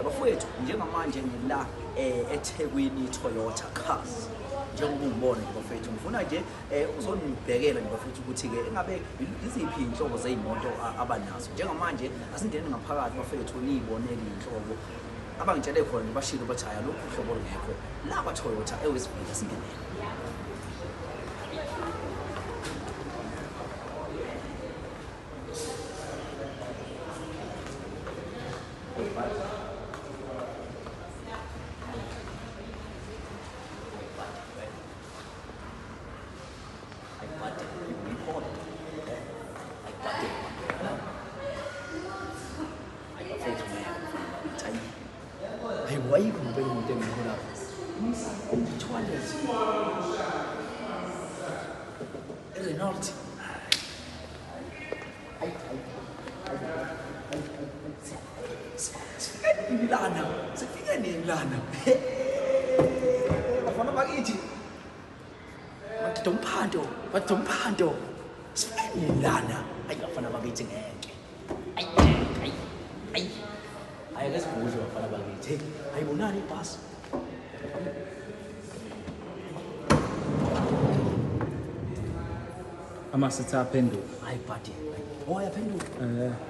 nje bafowethu njengamanje ngila eThekwini Toyota Cars njengoba ungibona nje bafowethu ngifuna nje uzonibhekela nje bafowethu ukuthi ke engabe iziphi inhlobo zezimoto abanazo njengamanje asingene ngaphakathi bafowethu niyibonele inhlobo abangitshele khona nje bashilo bathi haya lokhu uhlobo lungekho laba Toyota ewesivile singenele Why you comparing with them? Renault. Lana, sifika nini lana? Bafana bakithi. Batomphando. Sifika nini lana? Ayi bafana bakithi ngeke. Ayi lesibhuzo bafana bakithi. Ayibonani ibhasi. Amasithi aphenduka. Hayi buddy. Yaphenduka.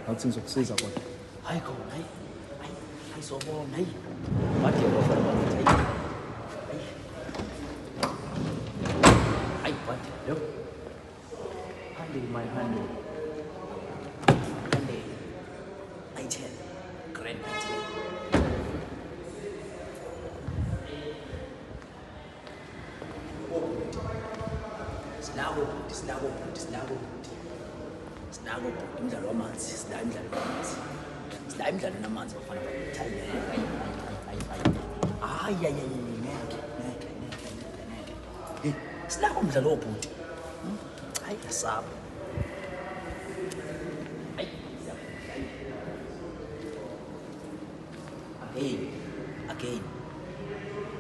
Awuthi ngizokusiza kodwa. Hayi khona, hayi sobona, hayi. Buddy bafana bakithi, hayi. Hayi buddy, yo. Handle my handle. Handle. I10. Grand I10. Sinako umdlalo wamanzi, sidlala imidlalo namanzi bafana bakithi. Ngeke. Sinako umdlalo wobhuti. Hayi yasaba.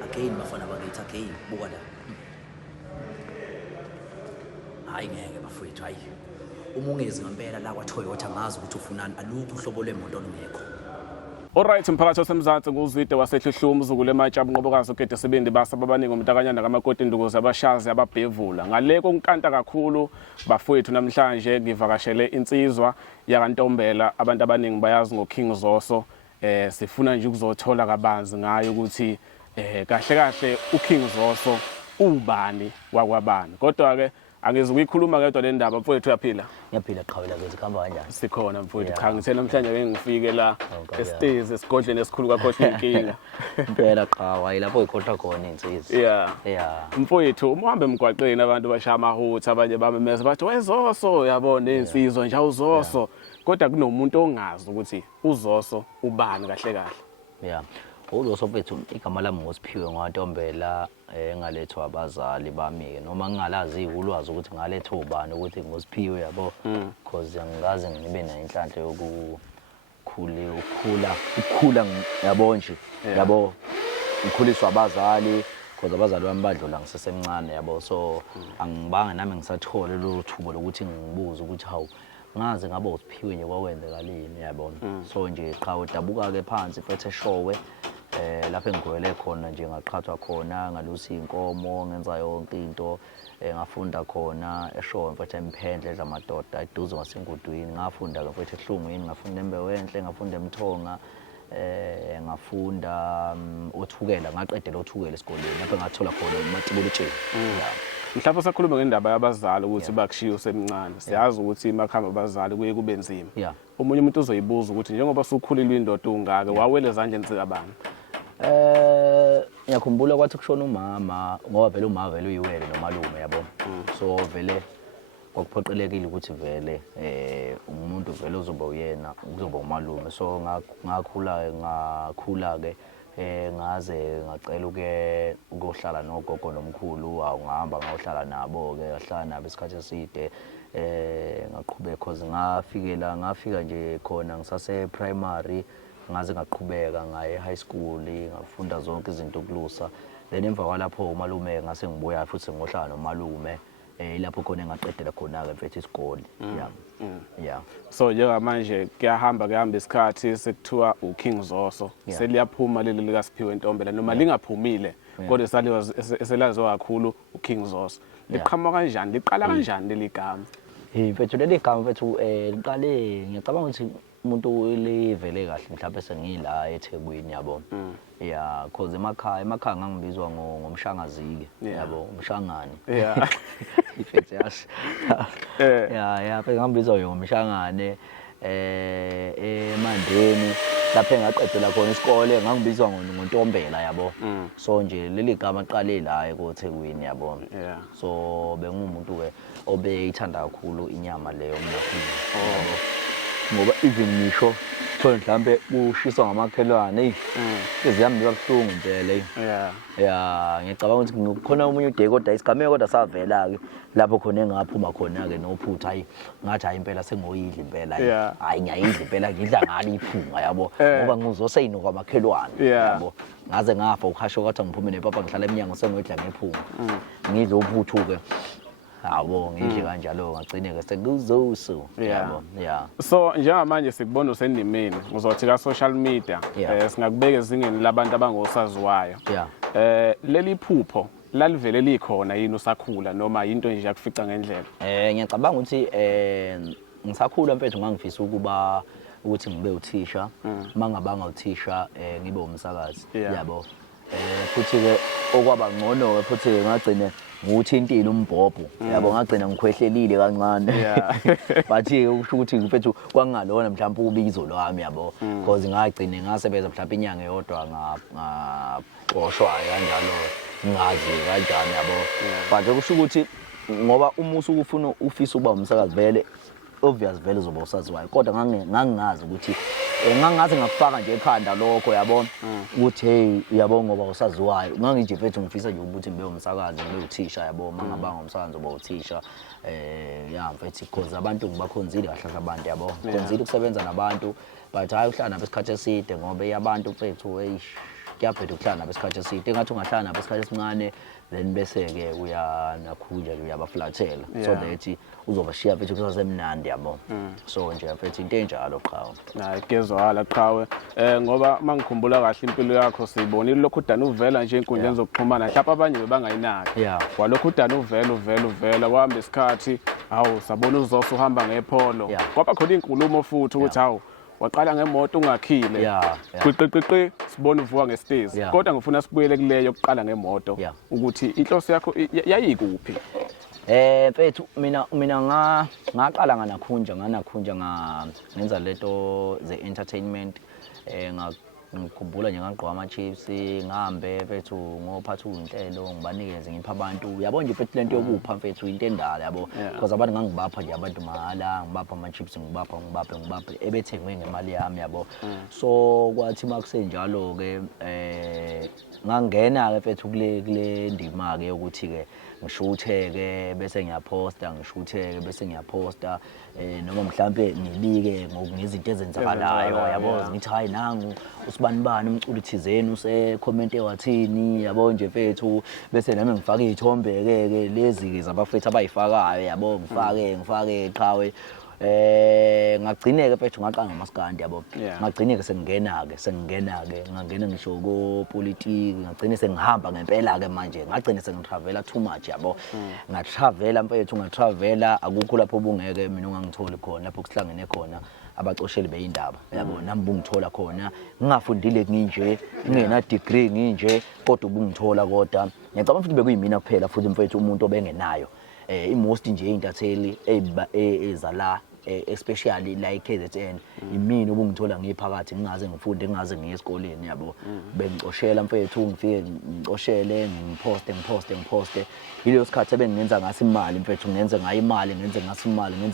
Again bafana bakithi, again buka la. Hayi ngeke bafowethu, hayi. Uma ungezi ngempela la kwaToyota ngazi ukuthi ufunani alukho uhlobo lwemoto olungekho. Alright umphakathi wasemzansi nguzwide wasehluhluma uzukule ematshabu ngobokazi ukede sebindi basa babaningi umntakanyana kamakoti indukuza abashazi ababhevula ngale konkanta kakhulu bafowethu namhlanje ngivakashele insizwa yakantombela abantu abaningi bayazi ngoKing Zoso sifuna nje ukuzothola kabanzi ngayo ukuthi kahle uKing Zoso ubani wakwabani kodwa ke angizukuyikhuluma kedwa le ndaba mfowethu uyaphila Ngiyaphila qhawela ke zikhamba kanjani sikhona mfowethu cha ngithe namhlanje ke ngifike la esitezi esigodleni esikhulu kakhohle inkinga impela qhawa yilapho ikhohlwa khona insizwa yeah mfowethu uma uhambe emgwaqeni abantu bashaya amahutha abanye bamemeza bathi wezoso yabona insizwa nje awuzoso kodwa kunomuntu ongazi ukuthi uzoso ubani kahle uzoso bethu igama lami ngosiphiwe ngwaNtombela engalethwa abazali bami noma ngingalazi ulwazi ukuthi ngalethwa ubani ukuthi ngosiphiwe yabo because angikaze ngibe nayo inhlanhla ukukhula yabo nje yabo ngikhuliswa abazali because abazali bami badlula ngisesemncane yabo so angibanga nami ngisathole lo thubo lokuthi ngibuze ukuthi hawu ngaze ngabe usiphiwe nje kwawenzakalini yabona so nje qha udabuka ke phansi mfethu eshowe lapho engigwele khona nje ngaqhathwa khona ngalusa inkomo ngenza yonke into ngafunda khona eshowe mfethu emphendle zamadoda eduze ngasengudwini ngafunda ke mfethu ehlungwini ngafunda embewenhle ngafunda emthonga ngafunda othukela ngaqedela othukela esikoleni lapho ngathola khona umatibulutsheni mhlawumbe sakhuluma ngendaba yabazali ukuthi bakushiya usemncane siyazi ukuthi emakhamba abazali kuye kube nzima omunye umuntu uzoyibuza ukuthi njengoba sukhulilwe indoda ungake wawele ezandleni zikabani ngiyakhumbula kwathi kushona umama ngoba vele umama vele uyiwele nomalume yabo so vele kwakuphoqelekile ukuthi vele umuntu vele uzoba uyena uzoba umalume so ngakhula ke ngaze ngacela ukuyohlala nogogo nomkhulu ngahamba ngayohlala nabo ke ngahlala nabo isikhathi eside ngaqhubeka because ngafika nje khona ngisase primary ngaze ngaqhubeka ngaye high school ngafunda zonke izinto ukulusa then emva kwalapho umalume ngase ngibuya futhi ngohlala nomalume ilapho khona engaqedela khona-ke mfethu isikole ya So njengamanje kuyahamba isikhathi sekuthiwa uKing Zoso seliyaphuma leli likaSiphiwe Ntombela noma lingaphumile kodwa eselaziwa kakhulu uKing Zoso liqhamuka kanjani liqala kanjani leli gama mfethu leli gama mfethu liqale ngiyacabanga ukuthi umuntu livele kahle mhlawumbe sengila eThekwini yabo yeah cause emakhaya ngangibizwa ngomshangazike yabo umshangane ifethu yash yeah ngangibizwa ngomshangane eMandeni lapho engaqedela khona isikole ngangibizwa ngoNtombela yabo so nje leli gama qale la eThekwini yabo so bengumuntu ke obeyithanda kakhulu inyama leyo mina ngoba even ngisho thola mhlambe ushiswa ngamakhelwane eziyami kabuhlungu impela ngicabanga ukuthi khona umunye uDe kodwa isigameko kodwa savela ke lapho khona engaphuma khona ke nophutha hayi ngathi hayi impela sengoyidla impela hayi ngiyayidla impela ngidla ngalo iphunga yabo ngoba ngizoseyino kwamakhelwane yabo ngaze ngafa ukhasho kwathi ngiphume nepapa ngihlala eminyango sengoyidla ngephunga ngidla uphuthu ke hawo ngidle kanjalo ngagcine ke sekuzoso yabo so njengamanje sikubona usenimini uzothi ka social media singakubeka ezingeni labantu abangosaziwayo leli phupho lalivele likhona yini usakhula noma into nje yakufica ngendlela ngiyacabanga ukuthi ngisakhula mfethu ngangifisa ukuthi ngibe uthisha mangabanga uthisha ngibe umsakazi yabo futhi ke okwaba ngcono ke futhi ngagcina nguthintile umbhobho yabo ngagcina ngikhwehlelile kancane bathi usho ukuthi mfethu kwangalona mhlawumbe ubizo lwami yabo because ngagcina ngasebenza mhlawumbe inyanga eyodwa ngaboshwa kanjalo ngazi kanjani yabo but kusho ukuthi ngoba uma usukufuna ufisa ukuba umsakazi vele obvious vele uzoba usaziwayo kodwa ngangingazi ukuthi ngangazi ngakufaka nje ekhanda lokho yabona ukuthi hey uyabona ngoba usaziwayo ngangije mfethu ngifisa nje ukuthi ngibe umsakazi ngibe uthisha yabo mangabanga umsakazi oba uthisha ya mfethu because abantu ngibakhonzile kahle abantu yabo khonzile ukusebenza nabantu but hayi uhlala nabo isikhathi eside ngoba abantu mfethu hey kuyaphetha ukuhlala nabo isikhathi eside engathi ungahlala nabo isikhathi esincane then bese ke uyanakhunja uyabaflathela so that uzobashiya mfethu kusasemnandi yabo so nje mfethu into enjalo qhawe hayi kezwala qhawe ngoba mangikhumbula kahle impilo yakho siyibonile lokhu udana uvela nje enkundleni zokuxhumana mhlawumbe abanye bebangayinaki walokhu udana uvela kwahamba isikhathi hawu sabona uZoso uhamba ngepholo kwaba khona inkulumo futhi ukuthi hawu waqala ngemoto ungakhile qiqiqiqi sibona uvuka ngestage kodwa ngifuna sibuyele kuleyo yokuqala ngemoto ukuthi inhloso yakho yayikuphi mfethu mina ngaqala nganakhunja ngenza leto ze entertainment ngikhumbula nje ngagqoka ama-chips ngihambe mfethu ngophatha inhlelo ngibanikeze ngipha abantu yabo nje mfethu lento yokupha mfethu into endala yabo because abantu ngangibapha nje abantu mahala ngibapha ama-chips ngibapha ebethengwe ngemali yami yabo so kwathi makusenjalo ke ngangena ke mfethu kule ndima ke ukuthi ke ngishuthe-ke bese ngiyaposta bese ngiyaposta noma mhlambe ngibike ngezinto ezenzakalayo yabo ngithi hayi nangu usibanibani umculo thizeni use-comment ewathini yabo nje mfethu bese nami ngifaka iy'thombe-ke lezi-ke zabafethu abayifakayo yabo ngifake qhawe ngagcine-ke mfethu ngaqala ngamaskandi yabo ngagcine-ke sengingena-ke ngangena ngisho kopolitiki ngagcine sengihamba ngempela-ke manje ngagcine sengitravela too much yabo ngatravela mfethu akukho lapho ubungeke mina ungangitholi khona lapho kuhlangene khona abacosheli beyindaba yabo nami bungithola khona ngingafundile nginje ngingena degree nginje kodwa ubungithola kodwa ngiyacabanga futhi bekuyimina kuphela futhi mfethu umuntu obengenayo i-most nje intatheli ezala especially like KZN imini ubungithola ngiphakathi ngingaze ngifunde ngingaze ngiye esikoleni yabo bengicoshela mfethu ngifike ngicoshele ngiposte yileyo sikhathi ebengenza ngaso imali mfethu ngenze ngayo imali ngenze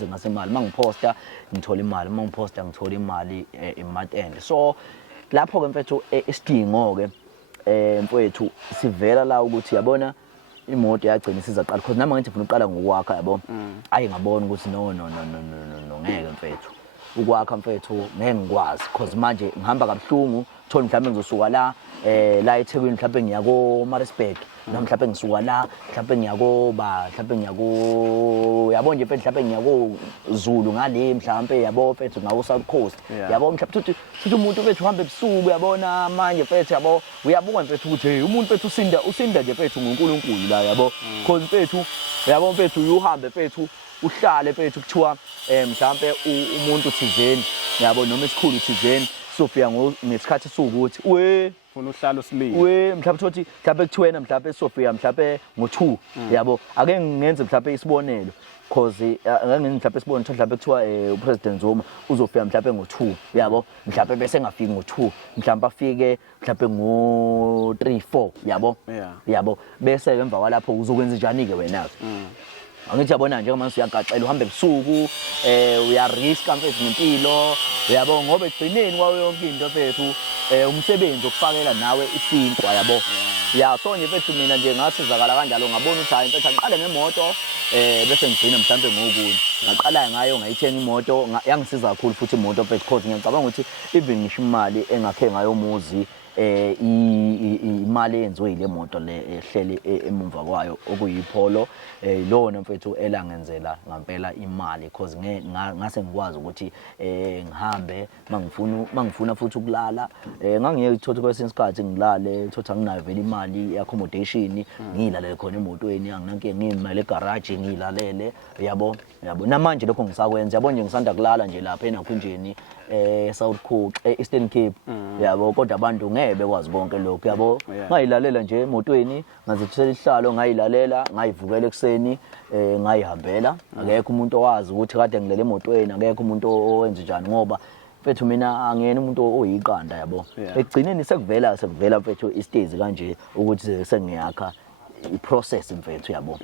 ngaso imali mangiposta ngithola imali mangiposta ngithola imali month end so lapho ke mfethu isidingo ke mfethu sivela la ukuthi yabona imoto yagcina isizaqala because nami ngithi ngifuna uqala ngokwakha yabo ayi ngabona ukuthi no ngeke mfethu ukwakha mfethu ngeke ngikwazi because manje ngihamba kabuhlungu thola mhlawumbe ngizosuka la la eThekwini mhlawumbe ngiya ko-Maritzburg noma mhlawumbe ngisuka la mhlawumbe ngiya mhlawumbe ngiya yabo nje mfethu mhlawumbe ngiya ko-Zulu ngale mhlawumbe yabo mfethu ngawo South Coast yabo mhlawumbe futhi umuntu mfethu uhamba ebusuku uyabona manje mfethu yabo uyabuka mfethu ukuthi hey umuntu mfethu usinda nje mfethu nguNkulunkulu la yabo cause mfethu yabo mfethu uhambe mfethu uhlale mfethu kuthiwa mhlawumbe umuntu thizeni yabo noma isikhulu thizeni Sofia ngesikhathi sokuthi ufuna uhlalo silile mhlawumbe uthi mhlawumbe kuthiwena mhlawumbe Sofia mhlawumbe ngo2 yabo ake ngenze mhlawumbe isibonelo cause ake ngenze mhlawumbe isibonelo mhlawumbe kuthiwa uPresident Zuma uzofika mhlawumbe ngo2 yabo mhlawumbe bese ngafiki ngo2 mhlawumbe afike mhlawumbe ngo3 4 yabo bese emva kwalapho uzokwenza njani ke wena angithi yabona nje manje uyagaxela uhambe ebusuku uyariska mfethu ngempilo uyabo ngoba egcineni kwayo yonke into mfethu umsebenzi okufakela nawe isinkwa yabo so nje mfethu mina nje ngasizakala kanjalo ngabona ukuthi hayi mfethu aqale ngemoto bese ngigcina mhlambe ngokunye ngaqala ngayo ngayithenga imoto yangisiza kakhulu futhi imoto mfethu because ngiyacabanga ukuthi even ngisho imali engakhe ngayo umuzi imali yenziwe ile moto le ehlele emumva kwayo okuyipholo lona mfethu elangenzela ngempela imali because ngase ngikwazi ukuthi ngihambe mangifuna futhi ukulala ngangiyeke ukuthola kwesinye isikhathi ngilale thothi anginayo vele imali accommodation ngilalele khona emotweni anginanke ngimele garage ngilalele yabo namanje lokho ngisakwenza yabo nje ngisanda kulala nje lapha enakhunjeni South Coast Eastern Cape yabo kodwa abantu ngeke kwazi bonke lokho yabo ngayilalela nje emotweni ngazithela isihlalo ngayilalela ngayivukela ekseni ngayihambela akekho umuntu owazi ukuthi kade ngilele emotweni akekho umuntu owenza njani ngoba mfethu mina angiyena umuntu oyiqanda yabo ekugcineni sekuvela mfethu istage kanje ukuthi sengiyakha iprocess mfethu yabo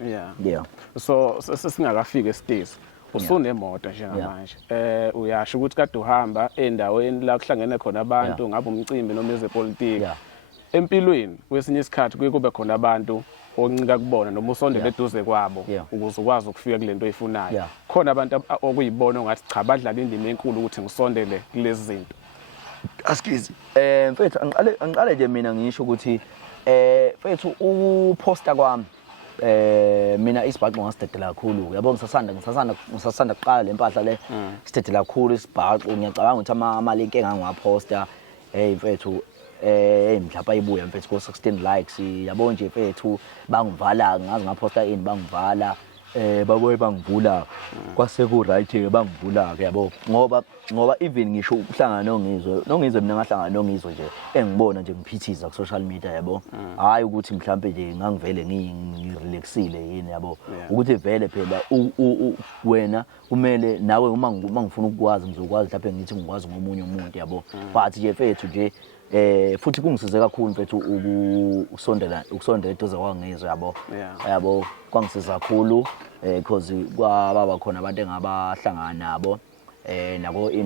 so sesingakafika estage usunemoto njengamanje uyasho ukuthi kade uhamba endaweni la kuhlangene khona abantu ngabe umcimbi noma ezepolitiki empilweni kwesinye isikhathi kube khona abantu oncika kubona noma usondele eduze kwabo ukuze ukwazi ukufika kulento oyifunayo khona abantu okuyibona ongathi cha badlala indima enkulu ukuthi ngisondele kulezi zinto asikizi mfethu angiqale nje mina ngisho ukuthi mfethu uposter kwami mina isibhaxo ngasidedela kakhulu yabo ngisasanda kuqala lempahla le sidedela kakhulu isibhaxo ngiyacabanga ukuthi amalink engangiwaposta mfethu mhlawumbe ayibuya mfethu ko 16 likes yabo nje mfethu bangivala ngazi ngaposta ini bangivala baboye bangivula kwase ku right ke bangivula ke yabo ngoba even ngisho ukuhlangana nongizwe mina ngahlangana nongizwe nje engibona nje ngiphithiza ku social media yabo hayi ukuthi mhlambe nje ngangivele ngirelaxile yini yabo ukuthi vele phela wena kumele nawe uma ngifuna ukwazi ngizokwazi mhlambe ngithi ngikwazi ngomunye umuntu yabo but nje mfethu nje futhi kungisize kakhulu mfethu ukusondela eduze kwangizwe yabo kwangisiza kakhulu because kwaba khona abantu engabahlangana nabo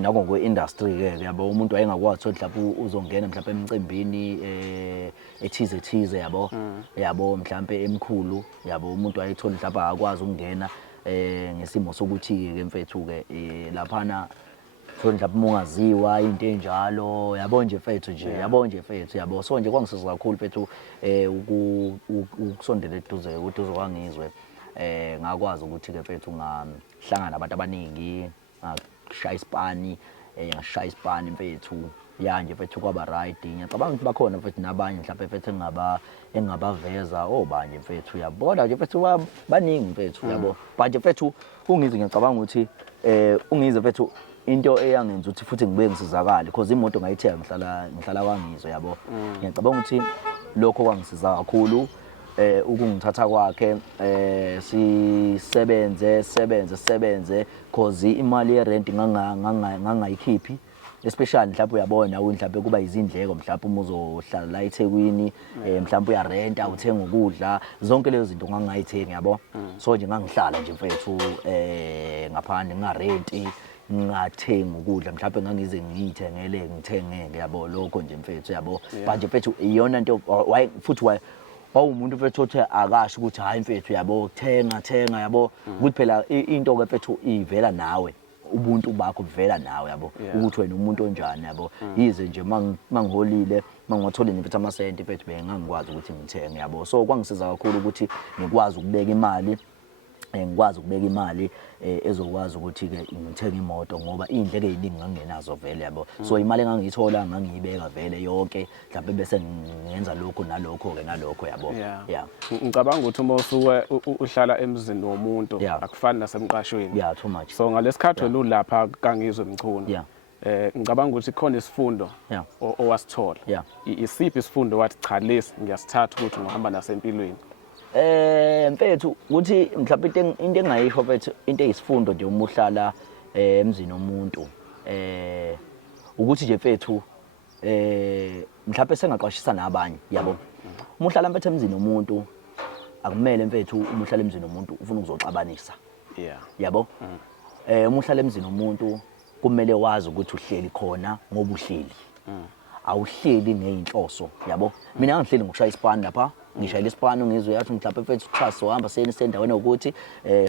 nako kwe-industry ke yabo umuntu wayengakwazi ukuthi mhlawumbe uzongena mhlawumbe emcimbini ethize yabo mhlawumbe emkhulu yabo umuntu wayethola mhlawumbe akwazi ukungena ngesimo sokuthi ke mfethu ke laphana mhlawumbe ungaziwa into enjalo yabo nje mfethu nje yabo so nje kwangisiza kakhulu mfethu ukusondela eduze ukuthi kwangizwe ngakwazi ukuthi ke mfethu ngahlangana nabantu abaningi ngashaya isipani mfethu nje mfethu kwaba right ngiyacabanga ukuthi bakhona mfethu nabanye mhlawumbe mfethu engabaveza obanje mfethu yabona nje mfethu baningi mfethu yabo but nje mfethu ungizwe ngiyacabanga ukuthi ungizwe mfethu into eyangenza ukuthi futhi ngibe ngisizakala because imoto ngayithenga ngihlala kwangizwe yabo ngiyacabanga ukuthi lokho kwangisiza kakhulu ukungithatha kwakhe sisebenze cause imali yerent ngangayikhiphi especially mhlawumbe uyabona mhlawumbe kuba izindleko mhlawumbe uma uzohlala la eThekwini mhlawumbe uyarenta uthenga ukudla zonke lezo zinto ngangayithenga yabo so nje ngangihlala nje mfethu ngaphandle ngingarenti ngathenga ukudla mhlawumbe ngangize ngithengeke yabo lokho nje mfethu yabo but nje mfethu iyona into futhi umuntu mfethu othi akasho ukuthi hayi mfethu yabo thenga yabo ukuthi phela into ke mfethu ivela nawe ubuntu bakho buvela nawe yabo ukuthi wena umuntu onjani yabo yize nje mangiholile mangothola mfethu amasenti mfethu bengangikwazi ukuthi ngithenge yabo. So kwangisiza kakhulu ukuthi ngikwazi ukubeka imali ngikwazi ukubeka imali ezokwazi ukuthi ke ngithenge imoto ngoba indleke eziningi ngangenazo vele yabo. So imali engangiyithola ngangiyibeka vele yonke mhlawumbe bese ngenza lokho nalokho ke nalokho yabo. Yeah. Ngicabanga ukuthi uma usuke uhlala emzini womuntu akufani nasemqashweni. Yeah, too much. So ngalesikhathi wena ulapha kaNgizwe Mchunu. Yeah. Ngicabanga ukuthi khona isifundo owasithola. Isiphi isifundo wathi cha lesi ngiyasithatha ukuthi ngohamba nasempilweni? Mfethu ukuthi mhlawumbe into engayisho mfethu into eyisifundo nje uma uhlala emzini womuntu ukuthi nje mfethu mhlawumbe sengaqashisa nabanye yabo. Uma uhlala mfethu emzini womuntu akumele mfethu uma uhlala emzini womuntu ufuna ukuzoxabanisa. Yabo. Uma uhlala emzini womuntu kumele wazi ukuthi uhleli khona ngoba uhleli. Awuhleli ngezinhloso yabo. Mina ngihleli ngokushaya isipani lapha. Ngishayela isipani ngizwe yathi mhlawumbe mfethu cha sohamba sendaweni ukuthi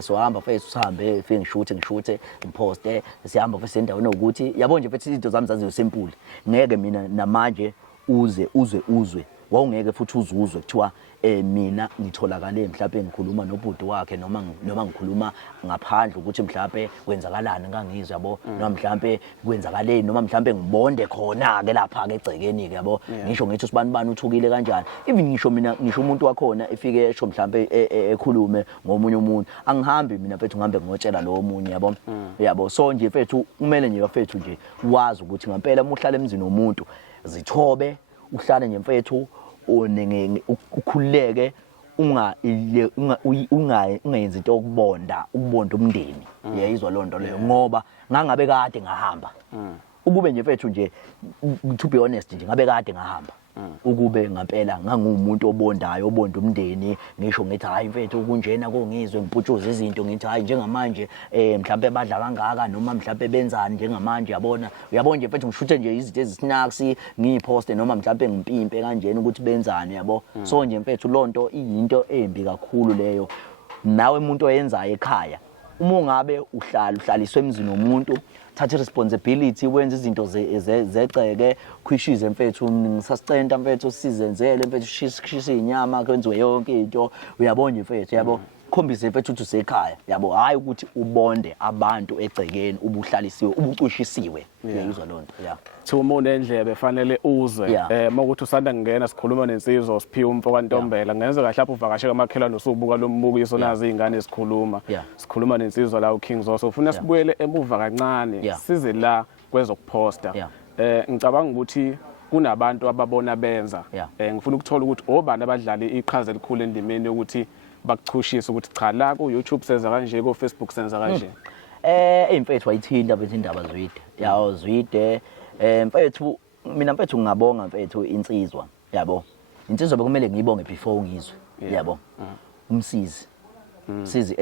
sohamba mfethu sihambe ngifike ngishuthe ngiposte sihamba mfethu sendaweni ukuthi yabo nje mfethu izinto zami zaziyo simple. Ngeke mina namanje uzwe wawungeke futhi uzuzwe kuthiwa mina ngitholakale mhlawumbe ngikhuluma nobhuti wakhe noma ngikhuluma ngaphandle ukuthi mhlawumbe kwenzakalani ngangizwe yabo noma mhlawumbe kwenzakaleni noma mhlawumbe ngibonde khona ke lapha ke egcekeni ke yabo. Ngisho ngithi usibani uthukile kanjani even ngisho umuntu wakhona efike esho mhlawumbe ekhulume ngomunye umuntu angihambi mina mfethu ngihambe ngotshela lo omunye yabo. Yabo so nje mfethu kumele nje bafethu nje wazi ukuthi ngempela uma uhlala emzini womuntu zithobe uhlale nje mfethu ukhuleke ungayenzi into ukubonda umndeni. Yayizwa lonto leyo ngoba ngangabe kade ngahamba ukube nje mfethu nje to be honest nje ngabe kade ngahamba ukube ngempela ngangumuntu obondayo obonda umndeni ngisho ngithi hayi mfethu kunjena kongizwe ngiputshuza izinto ngithi hayi njengamanje mhlawumbe badla kangaka noma mhlawumbe benzani njengamanje uyabona nje mfethu ngishuthe nje izinto ezisnacks ngiposte noma mhlawumbe ngimpimpe kanjena ukuthi benzani yabo. So nje mfethu lonto iyinto embi kakhulu leyo nawe umuntu oyenzayo ekhaya uma ungabe uhlaliswe emzini womuntu thatha responsibility wenza izinto zeceke khwishize mfethu ngisasicenta mfethu sizenzele mfethu shisa inyama kwenziwe yonke into uyabona nje mfethu yabo khombise mfethu ukuthi usekhaya yabo hayi ukuthi ubonde abantu egcekeni ubuhlalisiwe ubucushisiwe. Yayizwa lonto Thuma unendlebe fanele uzwe makuthi usanda ngena sikhuluma nensizwa siphiwe umfo kaNtombela ngenze kahle lapho uvakashela amakhelwane usubuka lo mbukiso nazi izingane sikhuluma nensizwa la uKing Zoso ufuna sibuyele emuva kancane size la kwezokuposta. Ngicabanga ukuthi kunabantu ababona benza ngifuna ukuthola ukuthi obani abadlali iqhaza elikhulu endimeni ukuthi bakuchushisa ukuthi cha la ku YouTube senza kanje ku Facebook senza kanje. Mfethu wayithinta mfethu indaba Zwide Zwide mfethu mina mfethu ngingabonga mfethu insizwa yabo. Insizwa bekumele ngiyibonge before ngizwe yabo. Umsizi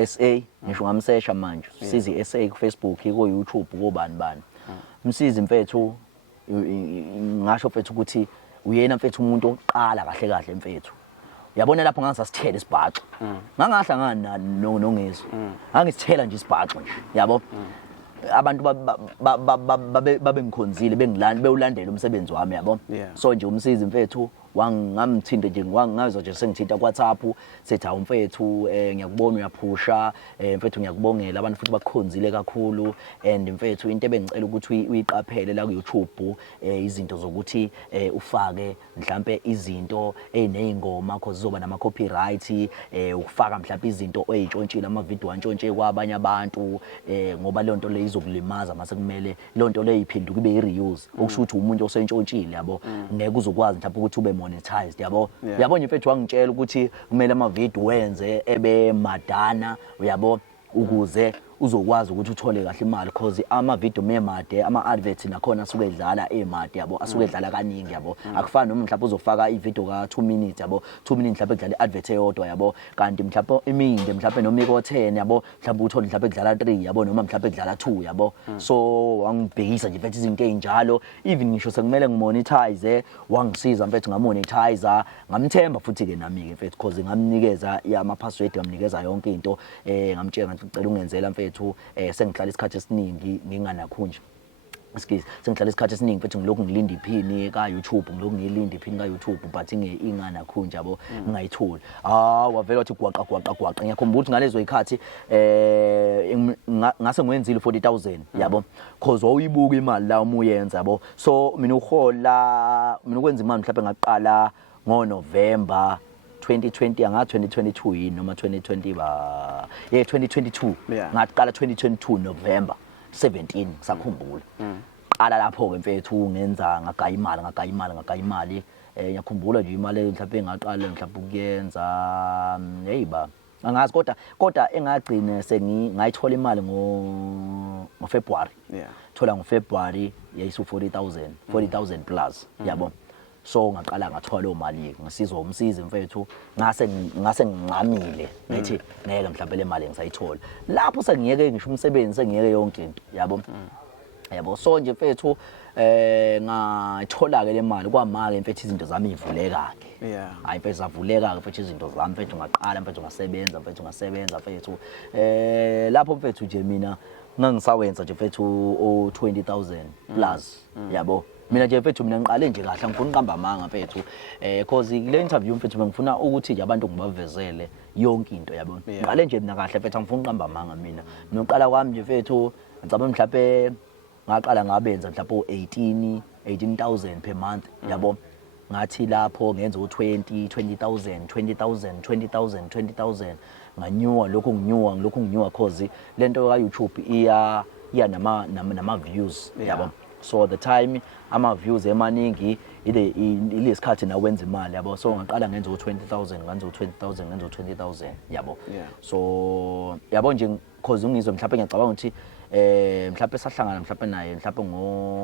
SA ngisho ngamsesha manje Sizi SA ku Facebook ku YouTube bani. Umsizi mfethu ngasho mfethu ukuthi uyena mfethu umuntu oqala kahle mfethu. Yabona lapho ngangisasithela isibhaxo ngangahlangana nongizwe ngangisithela nje isibhaxo nje yabo. Abantu babe ngikhonzile bewulandela umsebenzi wami yabo. So nje umsizi mfethu wangamthinde nje ngizwa nje sengithinta kwaThaph sethi hawu mfethu ngiyakubona uyaphusha mfethu ngiyakubongela abantu futhi bakukhonzile kakhulu and mfethu into ebengicela ukuthi uyiqaphele la ku YouTube izinto zokuthi ufake mhlambe izinto ezinezingoma because zizoba nama copyright ukufaka mhlambe izinto ezitshontshile ama video antshontshe kwabanye abantu ngoba le nto le izokulimaza mase kumele le nto le iphinduke ibe i-reuse okusho ukuthi umuntu osentshontshiile yabo ngeke uzokwazi mhlawumbe ukuthi ube monetized yabo. Yabo nje mfethu wangitshela ukuthi kumele ama video wenze ebe madana uyabo ukuze uzokwazi ukuthi uthole kahle imali because ama video memade ama adverts nakhona asuke edlala emade yabo asuke edlala kaningi yabo akufani noma mhlawumbe uzofaka ivideo ka 2 minutes yabo 2 minutes mhlawumbe edlala iadvert eyodwa yabo kanti mhlawumbe iminde mhlawumbe noma iko 10 yabo mhlawumbe uthole mhlawumbe edlala 3 yabo noma mhlawumbe edlala 2 yabo. So wangibhekisa nje mfethu izinto ezinjalo even ngisho sekumele ngimonetize wangisiza mfethu ngamonetize ngamthemba futhi ke nami ke mfethu because ngamnikeza ama password ngamnikeza yonke into ngamtshela ngathi ucela ungenzela mfethu sengihlala isikhathi esiningi nginganakhunje Excuse, sengihlala isikhathi esiningi mfethu ngilokhu ngilinda iphini ka YouTube, ngilokhu ngilinda iphini ka YouTube but ingana khunja yabo ngayithuli. Wavela wathi gwaqa. Ngiyakhumbula ukuthi ngalezo ikhathi ngase ngwenzile 40,000 yabo. Cause wayibuka imali la uma uyenza yabo. So mina ukwenza imali mhlawumbe ngaqala ngoNovember 2020 anga 2022 yini noma 2020 2022 ngaqala 2022 November 17 ngisakhumbula. Qala lapho ke mfethu ngenza ngagaya imali ngiyakhumbula nje imali mhlawumbe engaqala mhlawumbe ukuyenza angazi kodwa engagcina ngayithola imali ngo February. Thola ngo February yayisu 40,000 plus yabo. So ngaqala ngathola lo mali ngisizwa umsizi mfethu ngase nginqamile ngithi ngeke mhlawumbe le mali ngisayithola lapho sengiyeke ngisho umsebenzi sengiyeke yonke into yabo so nje mfethu ngathola ke le mali kwamake mfethu izinto zami ivuleka ke hayi mfethu zavuleka ke mfethu izinto zami mfethu ngaqala mfethu ngasebenza mfethu lapho mfethu nje mina ngangisawenza nje mfethu o 20,000 plus yabo. Mina nje mfethu mina ngiqale nje kahle ngifuna uqamba amanga mfethu cause kule interview mfethu ngifuna ukuthi nje abantu ngibavezele yonke into yabo. Ngiqale nje mina kahle mfethu ngifuna uqamba amanga mina noqala kwami nje mfethu ngicabanga mhlawumbe ngaqala ngabenza mhlawumbe 18,000 per month yabo. Ngathi lapho ngenza u20,000 nganyuwa lokho nginyuwa cause lento ka YouTube iya nama views yabo. So the time ama views emaningi ilesikhathi na wenza imali yabo. So ngaqala ngenza u20,000 yabo. So yabo nje cause ngizwe mhlawumbe ngiyacabanga ukuthi mhlawumbe sahlangana mhlawumbe naye mhlawumbe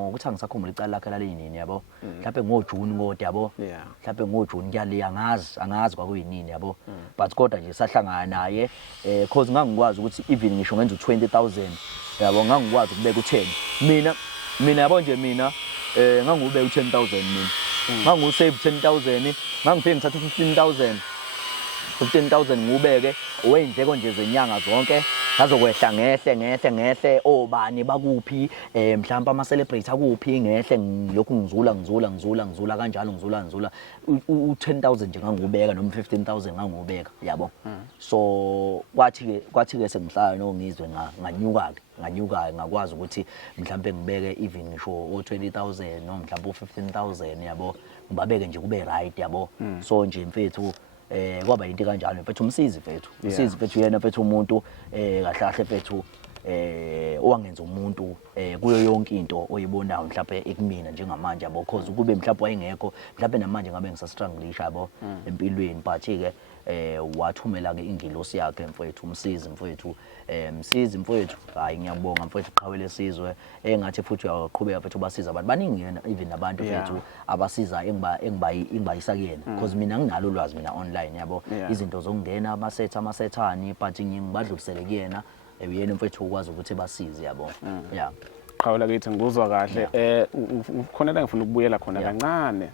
ukuthi angisakhumbula icala lakhe lalinini yabo. Mhlawumbe ngoJune kodwa yabo. Mhlawumbe ngoJune kuyali angazi kwakuyinini yabo. But kodwa nje sahlangana naye cause ngangikwazi ukuthi even ngisho ngenza u20,000 yabo ngangikwazi ukubeka u10 mina yabo nje mina ngangubeka u10,000 mina ngangusave 10,000 ngangiphe ngithatha 15,000 ngubeke owendleko nje zenyanga zonke ngazokwehla ngehle obani bakuphi mhlawumbe ama celebrate akuphi ngehle lokhu ngizula kanjalo ngizula u10,000 nje ngangubeka noma 15,000 ngangubeka yabo. So kwathi ke sengihlala nongizwe nganyuka ngakwazi ukuthi mhlawumbe ngibeke even ngisho o20,000 noma mhlawumbe u15,000 yabo ngibabeke nje kube right yabo. So nje mfethu kwaba into kanjalo mfethu umsizi mfethu yena mfethu umuntu kahle mfethu owangenza umuntu kuyo yonke into oyibonayo mhlawumbe ekumina njengamanje yabo cause kube mhlawumbe wayengekho mhlawumbe namanje ngabe ngisastrangulisha yabo empilweni but ke wathumela ke ingilosi yakhe mfethu umsizi mfethu hayi ngiyabonga mfethu uqhawele sizwe engathi futhi uyaqhubeka mfethu basiza abantu baningi yena even nabantu mfethu abasiza engibayisa kuyena because mina nginalo ulwazi mina online yabo izinto zokungena amasethani but ngibadlulisele kuyena yena mfethu ukwazi ukuthi basize yabo. Qhawula kithi ngikuzwa kahle khona la ngifuna ukubuyela khona kancane.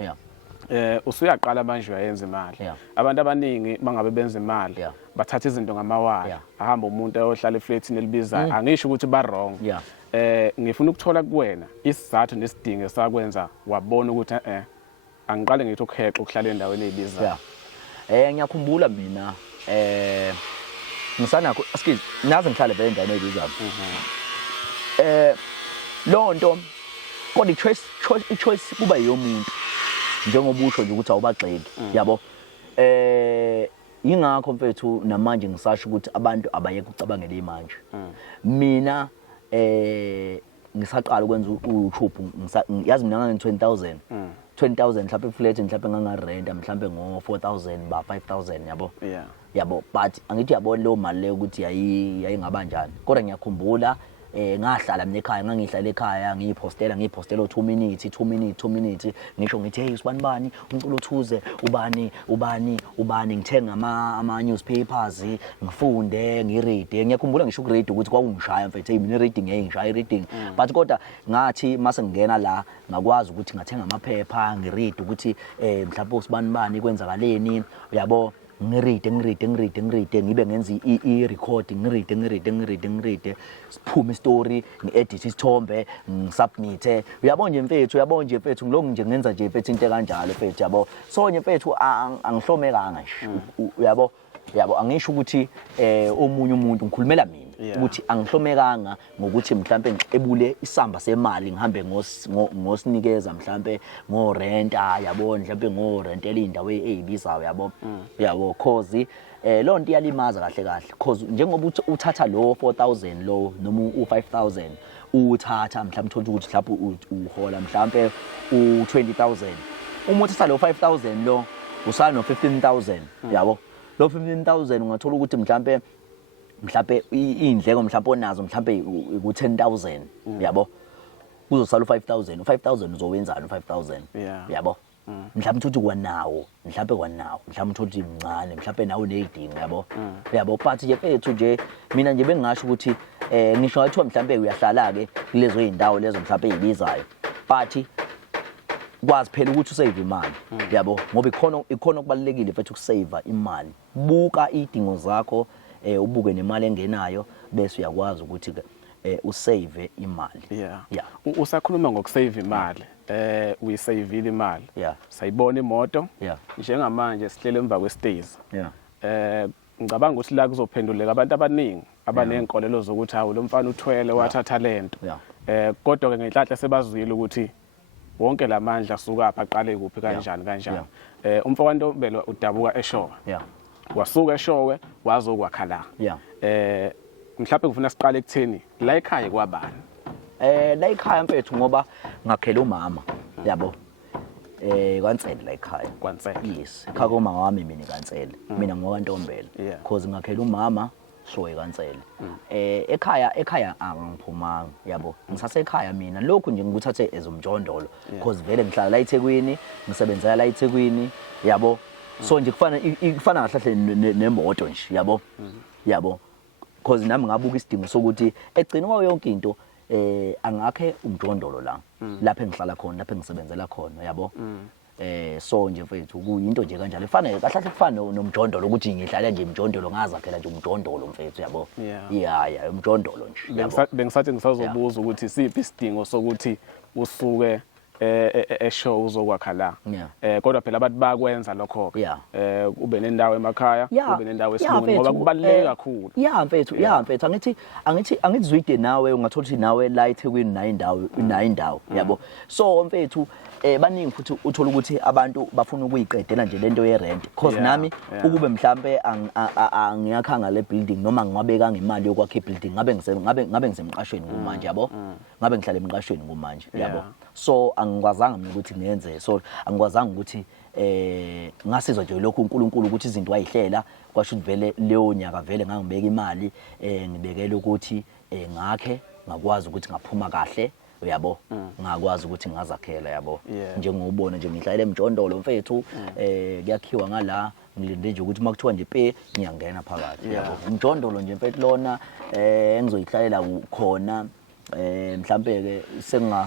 Usuyaqala manje uyayenza imali. Abantu abaningi bangabe benza imali bathatha izinto ngamawala ahamba umuntu ayohlala eflatini elibizayo angisho ukuthi ba wrong. Ngifuna ukuthola kuwena isizathu nesidingo sakwenza wabona ukuthi angiqale ngithi ukhexa ukuhlala endaweni ezibizayo. Ngiyakhumbula mina ngisanakho excuse nazi ngihlale vele endaweni ezibizayo. Lonto kodwa i-choice kuba yomuntu njengoba usho nje ukuthi awubagxeki yabo. Ingakho mfethu namanje ngisasho ukuthi abantu abayeke ucabangela imanje. Mina ngisaqala ukwenza uYouTube yazi mina ngane 20,000 mhlawumbe iflat mhlawumbe ngangarenta mhlawumbe ngo4,000 ba 5,000 yabo. Yabo but angithi yabona lo mali le ukuthi yayingaba njani kodwa ngiyakhumbula ngahlala mina ekhaya ngangihlala ekhaya ngiyipostela 2 minutes ngisho ngithi hey usibani umculo uthuze ubani ngithenga ama newspapers ngifunde ngiread ngiyakhumbula ngisho ukuread ukuthi kwakungishaya mfethu hey mina reading ngiyishaya reading but kodwa ngathi mase ngena la ngakwazi ukuthi ngathenga amaphepha ngiread ukuthi mhlawumbe usibani kwenzakaleni yabo ngiride ngibe ngenza i-record ngiride siphume i-story ngi-edit isithombe ngisubmit uyabona nje mfethu ngiloko nje ngenza nje mfethu into kanjalo mfethu yabo so nje mfethu angihlomekanga nje yabo angisho ukuthi omunye umuntu ngikhulumela mina ukuthi angihlomekanga ngokuthi mhlambe ngixebule isamba semali ngihambe ngosinikeza mhlambe ngorenta yabo mhlambe ngorentela indawo ezibizayo yabo cause lo nto iyalimaza kahle cause njengoba uthatha lo 4000 lo noma u5000 uthatha mhlambe uthola ukuthi mhlawumbe uhola mhlambe u20000 uma uthatha lo 5000 lo usala no 15000 yabo lo 15000 ungathola ukuthi mhlambe indleko mhlambe onazo mhlambe ku 10000 yabo kuzosala u5000 uzowenzana u5000 yabo mhlambe uthi kwanawo mhlambe uthi mncane mhlambe nawo nezidingo yabo but nje mfethu nje mina nje bengingasho ukuthi ngisho ngathi mhlambe uyahlala ke kulezo izindawo lezo mhlambe ezibizayo but kwazi phela ukuthi usave imali yabo ngoba ikhona okubalekile mfethu ukusave imali buka idingo zakho ubuke nemali engenayo bese uyakwazi ukuthi usave imali usakhuluma ngokusave imali uyisavile imali sayibona imoto njengamanje sihlele emva kwestage ngicabanga ukuthi la kuzophenduleka abantu abaningi abanenkolelo zokuthi hawu lo mfana uthwele wathatha lento kodwa ke ngenhlanhla sebazwile ukuthi wonke lamandla sukapha aqale kuphi kanjani umfowethu udabuka eShowe wasuka eShowe wazokwakha la mhlawumbe kufuna siqale ekutheni la ekhaya kwabani la ekhaya mfethu ngoba ngakhela umama yabo kaNtsele la ekhaya yes ekhaya komama wami mina kaNtsele mina ngokaNtombela because ngakhela umama Showe kaNtsele ekhaya angiphumanga yabo ngisasekhaya mina lokhu nje ngikuthathe ezomjondolo because vele ngihlala la eThekwini ngisebenzela la eThekwini yabo so nje kufana kahle nemoto nje yabo because nami ngabuka isidingo sokuthi egcina kwayo yonke into angakhe umjondolo la lapha engihlala khona lapha engisebenzela khona yabo so nje mfethu kuyinto nje kanjalo ifanele kahle kufana nomjondolo ukuthi ngihlala nje emjondolo ngazakhela nje umjondolo mfethu yabo umjondolo nje yabo bengisathi ngisazobuza ukuthi siphi isidingo sokuthi usuke eShowe uzokwakha la kodwa phela abantu bakwenza lokho ube nendawo emakhaya ube nendawo esilungwini ngoba kubaluleke kakhulu mfethu angithi zwide nawe ungathola ukuthi nawe la eThekwini nayo indawo yabo so mfethu baningi futhi uthola ukuthi abantu bafuna ukuyiqedela nje lento yerent because nami ukube mhlambe angiyakhanga le building noma ngingabeka ngemali yokwakha ibuilding ngabe ngisemqashweni kumanje yabo ngabe ngihlala emqashweni kumanje yabo so angikwazanga mina ukuthi ngiyenze so angikwazanga ukuthi ngasizwa nje lokho uNkulunkulu ukuthi izinto ayihlela kwasho ukuthi vele leyo nyaka vele ngangibeka imali ngibekele ukuthi ngakhe ngakwazi ukuthi ngaphuma kahle yabo ngakwazi ukuthi ngazakhela yabo njengobona nje ngihlala emjondolo mfethu kuyakhiwa ngala ngilinde nje ukuthi makuthiwa nje ngiyangena phakathi yabo umjondolo nje mfethu lona engizoyihlalela khona mhlambe ke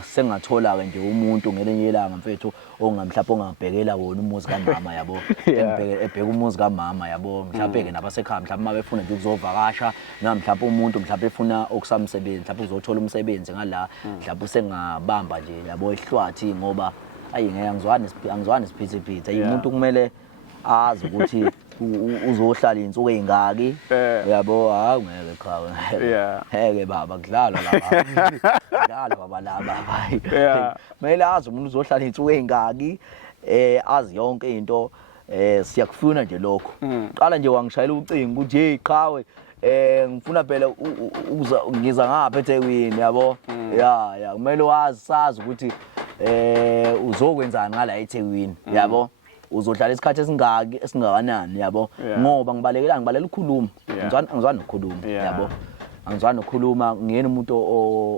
sengathola ke nje umuntu ngelinye ilanga mfethu ongamhlapha ongabhekela wona umuzi kaMama yabo ebheka umuzi kaMama yabo mhlambe ke nabasekhaya mhlawumbe mabefuna nje ukuzovakasha noma mhlawumbe umuntu mhlawumbe efuna okusamsebenzi mhlawumbe uzothola umsebenzi ngala mhlawumbe sengabamba nje yabo ehlwathi ngoba ngeke angizwani isiphithiphithi ayimuntu kumele azi ukuthi uzohlala insuku ezingaki yabo ngeke cha ngeke baba kudlalwa lapha kudlalwa baba laba kumele azi umuntu uzohlala insuku ezingaki azi yonke into siyakufuna nje lokho qala nje wangishayela ucingo ukuthi hey qhawe ngifuna phela ngiza ngapha eThekwini yabo kumele wazi ukuthi uzokwenzani ngala eThekwini yabo uzohlala isikhathi esingakanani yabo ngoba ngibalela ukukhuluma angizwani ukukhuluma yabo angizwani ukukhuluma ngiyena umuntu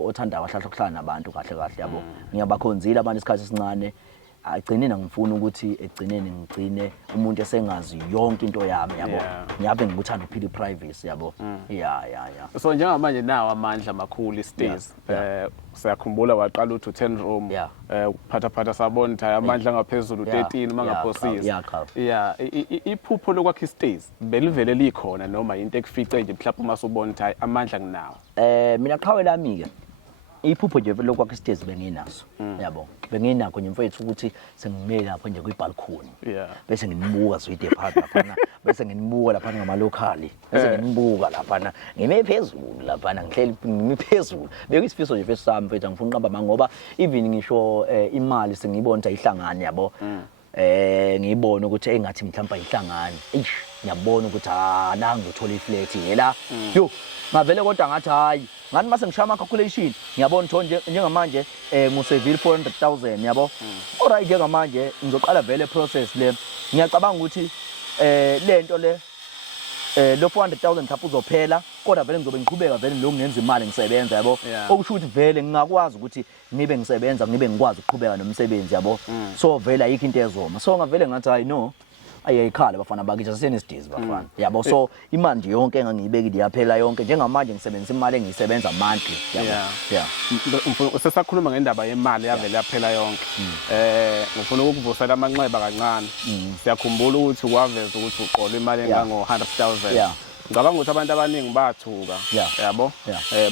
othanda kahle ukuhlala nabantu kahle yabo ngiyabakhonzile abantu isikhathi esincane agcineni ngifuna ukuthi egcineni ngigcine umuntu esengazi yonke into yami yabo ngiyabe ngikuthanda ukuphila privacy yabo yeah so njengamanje nawo amandla amakhulu iStays siyakhumbula waqala uthi 10 room phatha sabona ukuthi amandla ngaphezulu 13 mangaphosisi yeah iphupho lokwakha iStays belivele likhona noma into ekufice nje mhlawumbe uma subona ukuthi amandla nginawo mina qhawe lami ke iphupho nje lokwakha iStays benginaso yabo benginakho nje mfethu ukuthi sengimele lapha nje kwibalcony bese nginibuka Zwide phakathi lapha bese nginibuka lapha ngamalokali bese nginibuka lapha ngime phezulu lapha ngihleli ngime phezulu bekuyisifiso nje mfethu sami mfethu ngifuna uqamba manga ngoba even ngisho imali sengiyibona ukuthi ayihlangani yabo ngiyibona ukuthi engathi mhlawumbe ayihlangani ngiyabona ukuthi nanga ngithola iflat yela yo ngavele kodwa ngathi hayi ngathi mase ngishaya ama calculation ngiyabona ukuthi njengamanje ngisevile 400,000 yabo alright ke manje ngizoqala vele process le ngiyacabanga ukuthi lento le lo 400,000 mhlawumbe uzophela kodwa vele ngizobe ngiqhubeka vele lo ngenza imali ngisebenza yabo okusho ukuthi vele ngingakwazi ukuthi ngibe ngisebenza ngibe ngikwazi ukuqhubeka nomsebenzi yabo so vele ayikho into ezoma so ngavele ngathi hayi no ayikhala bafana bakithi asenesidizwe bafana yabo so imali yonke engangiyibekile yaphela yonke njengamanje ngisebenzisa imali engiyisebenza monthly yabo usesakhuluma ngendaba yemali yavele yaphela yonke ngifuna ukuvusela amanxeba kancane siyakhumbula ukuthi kwaveza ukuthi uqola imali engango 100,000 ngicabanga ukuthi abantu abaningi bathuka yabo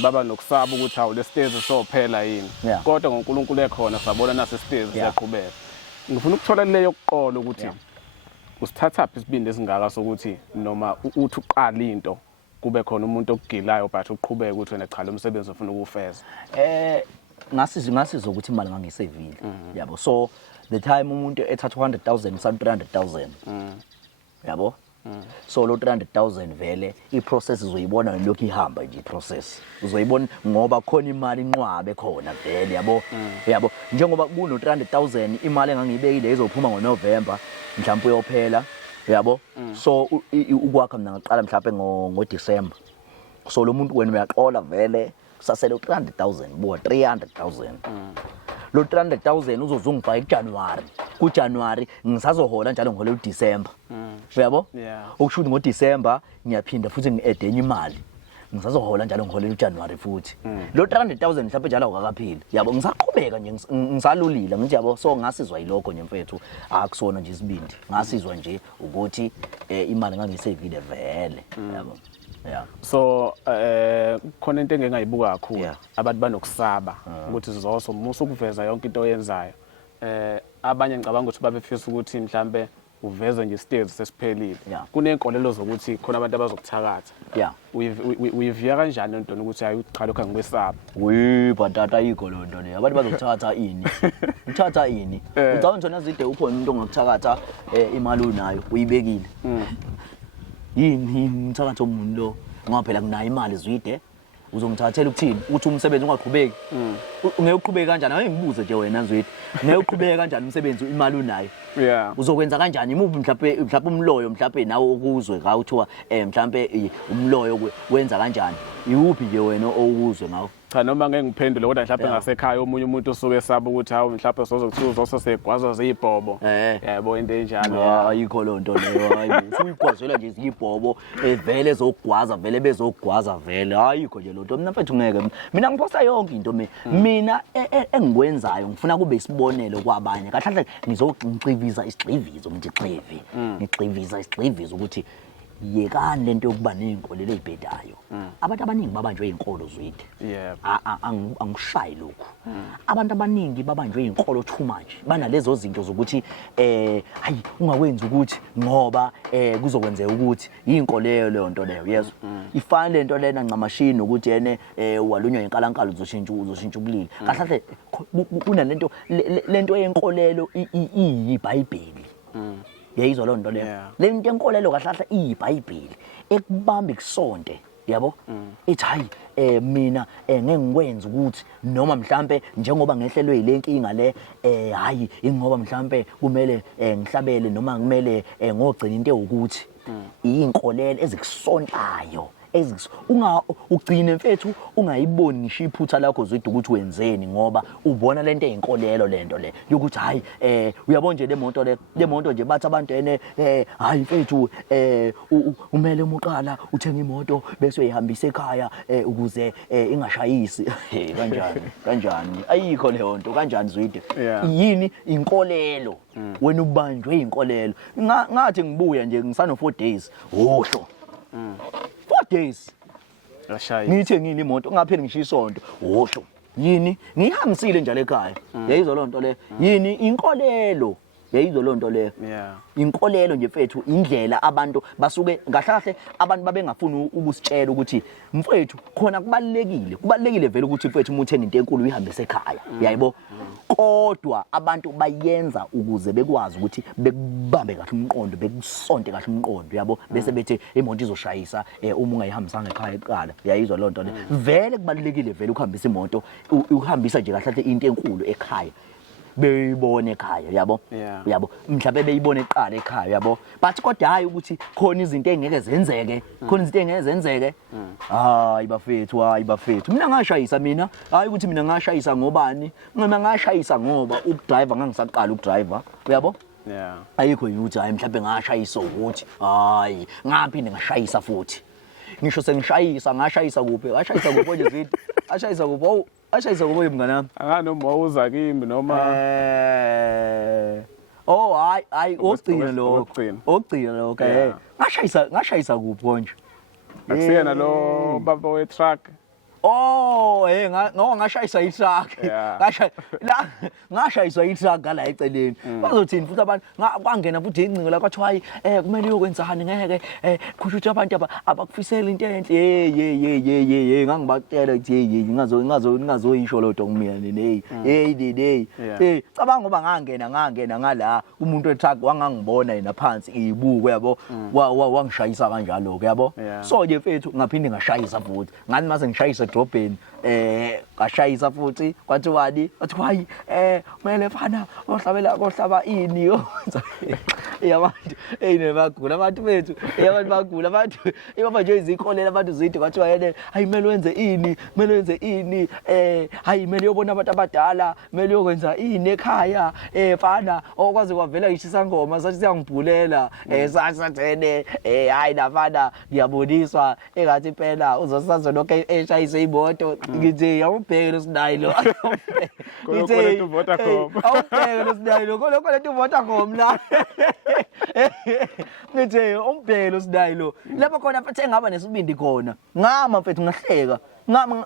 baba nokusaba ukuthi hawu leStays sophela yini kodwa ngoNkulunkulu ekhona sabona nase Stays siyaqhubeka ngifuna ukuthola leyo yokuqola ukuthi usithatha phi isibindi esingaka sokuthi noma uthi uqala into kube khona umuntu okugilayo but uqhubeka ukuthi wena cha lo msebenzi ufuna ukufeza ngasiza ukuthi imali ngangisevile yabo so the time umuntu ethatha 100,000 sa 300,000 yabo so lo 300,000 vele iprocess uzoyibona lokho ihamba nje iprocess uzoyibona ngoba khona imali inqwabe khona vele yabo njengoba kuno 300,000 imali engangiyibekile izophuma ngoNovember mhlawumbe uyophela yabo so ukwakha mina ngaqala mhlawumbe ngoDecember so lo muntu wena uyaqola vele kusasele 300,000 buka 300,000 lo 300,000 uzozungifaka eJanuary kuJanuary ngisazohola njalo ngihola uDecember uyabo okusho ukuthi ngoDecember ngiyaphinda futhi ngiadenye imali ngisazohola njalo ngihola uJanuary futhi lo 300,000 mhlawumbe njalo akakaphili yabo ngisaqhubeka nje ngisalulile ngithi yabo so ngasizwa yilokho nje mfethu akusona nje isibindi ngasizwa nje ukuthi imali ngangisevile vele yabo so khona into engengayibuka kakhulu abantu banokusaba ukuthi zizoso musu ukuveza yonke into oyenzayo abanye ngicabanga ukuthi babefisa ukuthi mhlambe uveze nje iStays sesiphelile kunenkolelo zokuthi khona abantu abazokuthakatha uyiviya kanjani into ukuthi hayi uqala lokho ngikwesaba bhatata ayikho lo nto le abantu bazokuthatha ini uthatha ini ucabanga ukuthi Zwide ukhona umuntu ongakuthakatha imali unayo uyibekile yini ngithakatha umuntu lo ngoba phela kunayo imali Zwide uzongithathela ukuthini ukuthi umsebenzi ungaqhubeki ngeke uqhubeke kanjani ake ngibuze nje wena Zwide ngeke uqhubeke kanjani umsebenzi imali unayo uzokwenza kanjani imuphi mhlawumbe umloyo mhlawumbe nawe okuzwe ga uthiwa mhlawumbe umloyo wenza kanjani iwuphi nje wena okuzwe ngawo cha noma ngeke ngiphendule kodwa mhlawumbe ngasekhaya omunye umuntu usuke esaba ukuthi hawo mhlawumbe sozokuthiwa uzosegwaza zibhobo yabo into enjalo ayikho lo nto leyo hayi ufuyigwazela nje izibhobo vele ezogwaza vele bezogwaza vele ayikho nje lo nto mina mfethu ngeke mina ngiphosa yonke into mina engikwenzayo ngifuna kube isibonelo kwabanye kahle ngizogciviza isigcivizo ngigciviza isigcivizo ukuthi yekani lento yokuba nezinkolelo ezibhedayo abantu abaningi babanjwe izinkolo Zwide angishayi lokho abantu abaningi babanjwe izinkolo too much banalezo zinto zokuthi hayi ungakwenza ukuthi ngoba kuzokwenzeka ukuthi izinkolelo leyo nto leyo yeso ifana lento lena ncamashini ukuthi yene walunywa inkalankalo uzoshintsha ubulili kahle kunalento lento yenkolelo iyiBhayibheli yayizwa lo nto leyo le nto enkolelo kahlahla iyiBhayibheli ekubamba ikusonte yabo ethi hayi mina ngeke ngikwenza ukuthi noma mhlambe njengoba ngehlelwe ilenkinga le hayi ingoba mhlambe kumele ngihlabele noma kumele ngogcina into ukuthi izinkolelo ezikusontayo ugcine mfethu ungayiboni ngisho iphutha lakho Zwide ukuthi wenzeni ngoba ubona lento eyinkolelo lento le yokuthi hayi uyabona nje le moto nje bathi abantu hayi mfethu umele umuqala uthenga imoto bese uyihambisa ekhaya ukuze ingashayisi kanjani ayikho leyo nto kanjani Zwide yini inkolelo wena ubanjwe inkolelo ngathi ngibuya nje ngisano 4 days ohlo 4 days ashaya ngithi ngini imoto ngapheli ngisho isonto ohlo yini ngihambisile njalo ekhaya yayizwa lonto le yini inkolelo yayizwa lonto le inkolelo nje mfethu indlela abantu basuke ngahlahle abantu babengafuni ukusitshela ukuthi mfethu khona kubalekile vele ukuthi mfethu umuthenga into enkulu uyihambise ekhaya yayibo kodwa abantu bayenza ukuze bekwazi ukuthi bekubambe kahle umqondo bekusonte kahle umqondo yabo bese bethi imoto izoshayisa uma ungayihambisanga ekhaya eqala yayizwa lonto le vele kubalekile vele ukuhambisa imoto uhambisa nje kahle into enkulu ekhaya beyibone ekhaya yabo mhlawumbe beyibone eqala ekhaya yabo but kodwa hayi ukuthi khona izinto engeke zenzeke hayi bafethu mina ngashayisa hayi ukuthi mina ngashayisa ngobani noma ngashayisa ngoba ukudriver ngangisaqala ukudriver yabo ayikho ukuthi hayi mhlawumbe ngashayisa ukuthi hayi ngaphinde ngashayisa futhi ngisho ngashayisa kuphi nje Zwide ashayisa kuphi mngana nami anganoma uza kimi noma hayi ogcina lo ngashayisa kuphi konje akusiyena lo baba we truck ngashayisa i-truck ngashayiswa i-truck la eceleni bazothini futhi abantu kwangena futhi incingo la kwathiwa hayi kumele uyokwenzani ngeke kusho ukuthi abantu abakufisela into enhle ngangibatshela ukuthi ngazoyisho lo nto kumina cabanga ngoba ngangena ngala umuntu we-truck wangangibona yena phansi ibuko yabo wangishayisa kanjalo ke yabo so nje mfethu ngaphinde ngashayisa futhi ngani mase ngishayisa edrobheni ngashayisa futhi kwathiwani hayi kumele fana ohlaba ini yabantu nebagula abantu bethu yabantu bagula abantu ibaba nje izikholela abantu Zwide kwathiwa yena hayi kumele wenze ini hayi kumele uyobona abantu abadala kumele uyokwenza ini ekhaya fana okwazi kwavela isisangoma sathi siyangibhulela sathene hayi nafana ngiyaboniswa engathi phela uzosazo lokho eshayise imoto ngithi awubheke losinayilo ngithi Vodacom awubheke losinayilo lokho lethu Vodacom la ngithi umbheke losinayilo lapha khona mfethu engaba nesibindi khona ngama mfethu ngahleka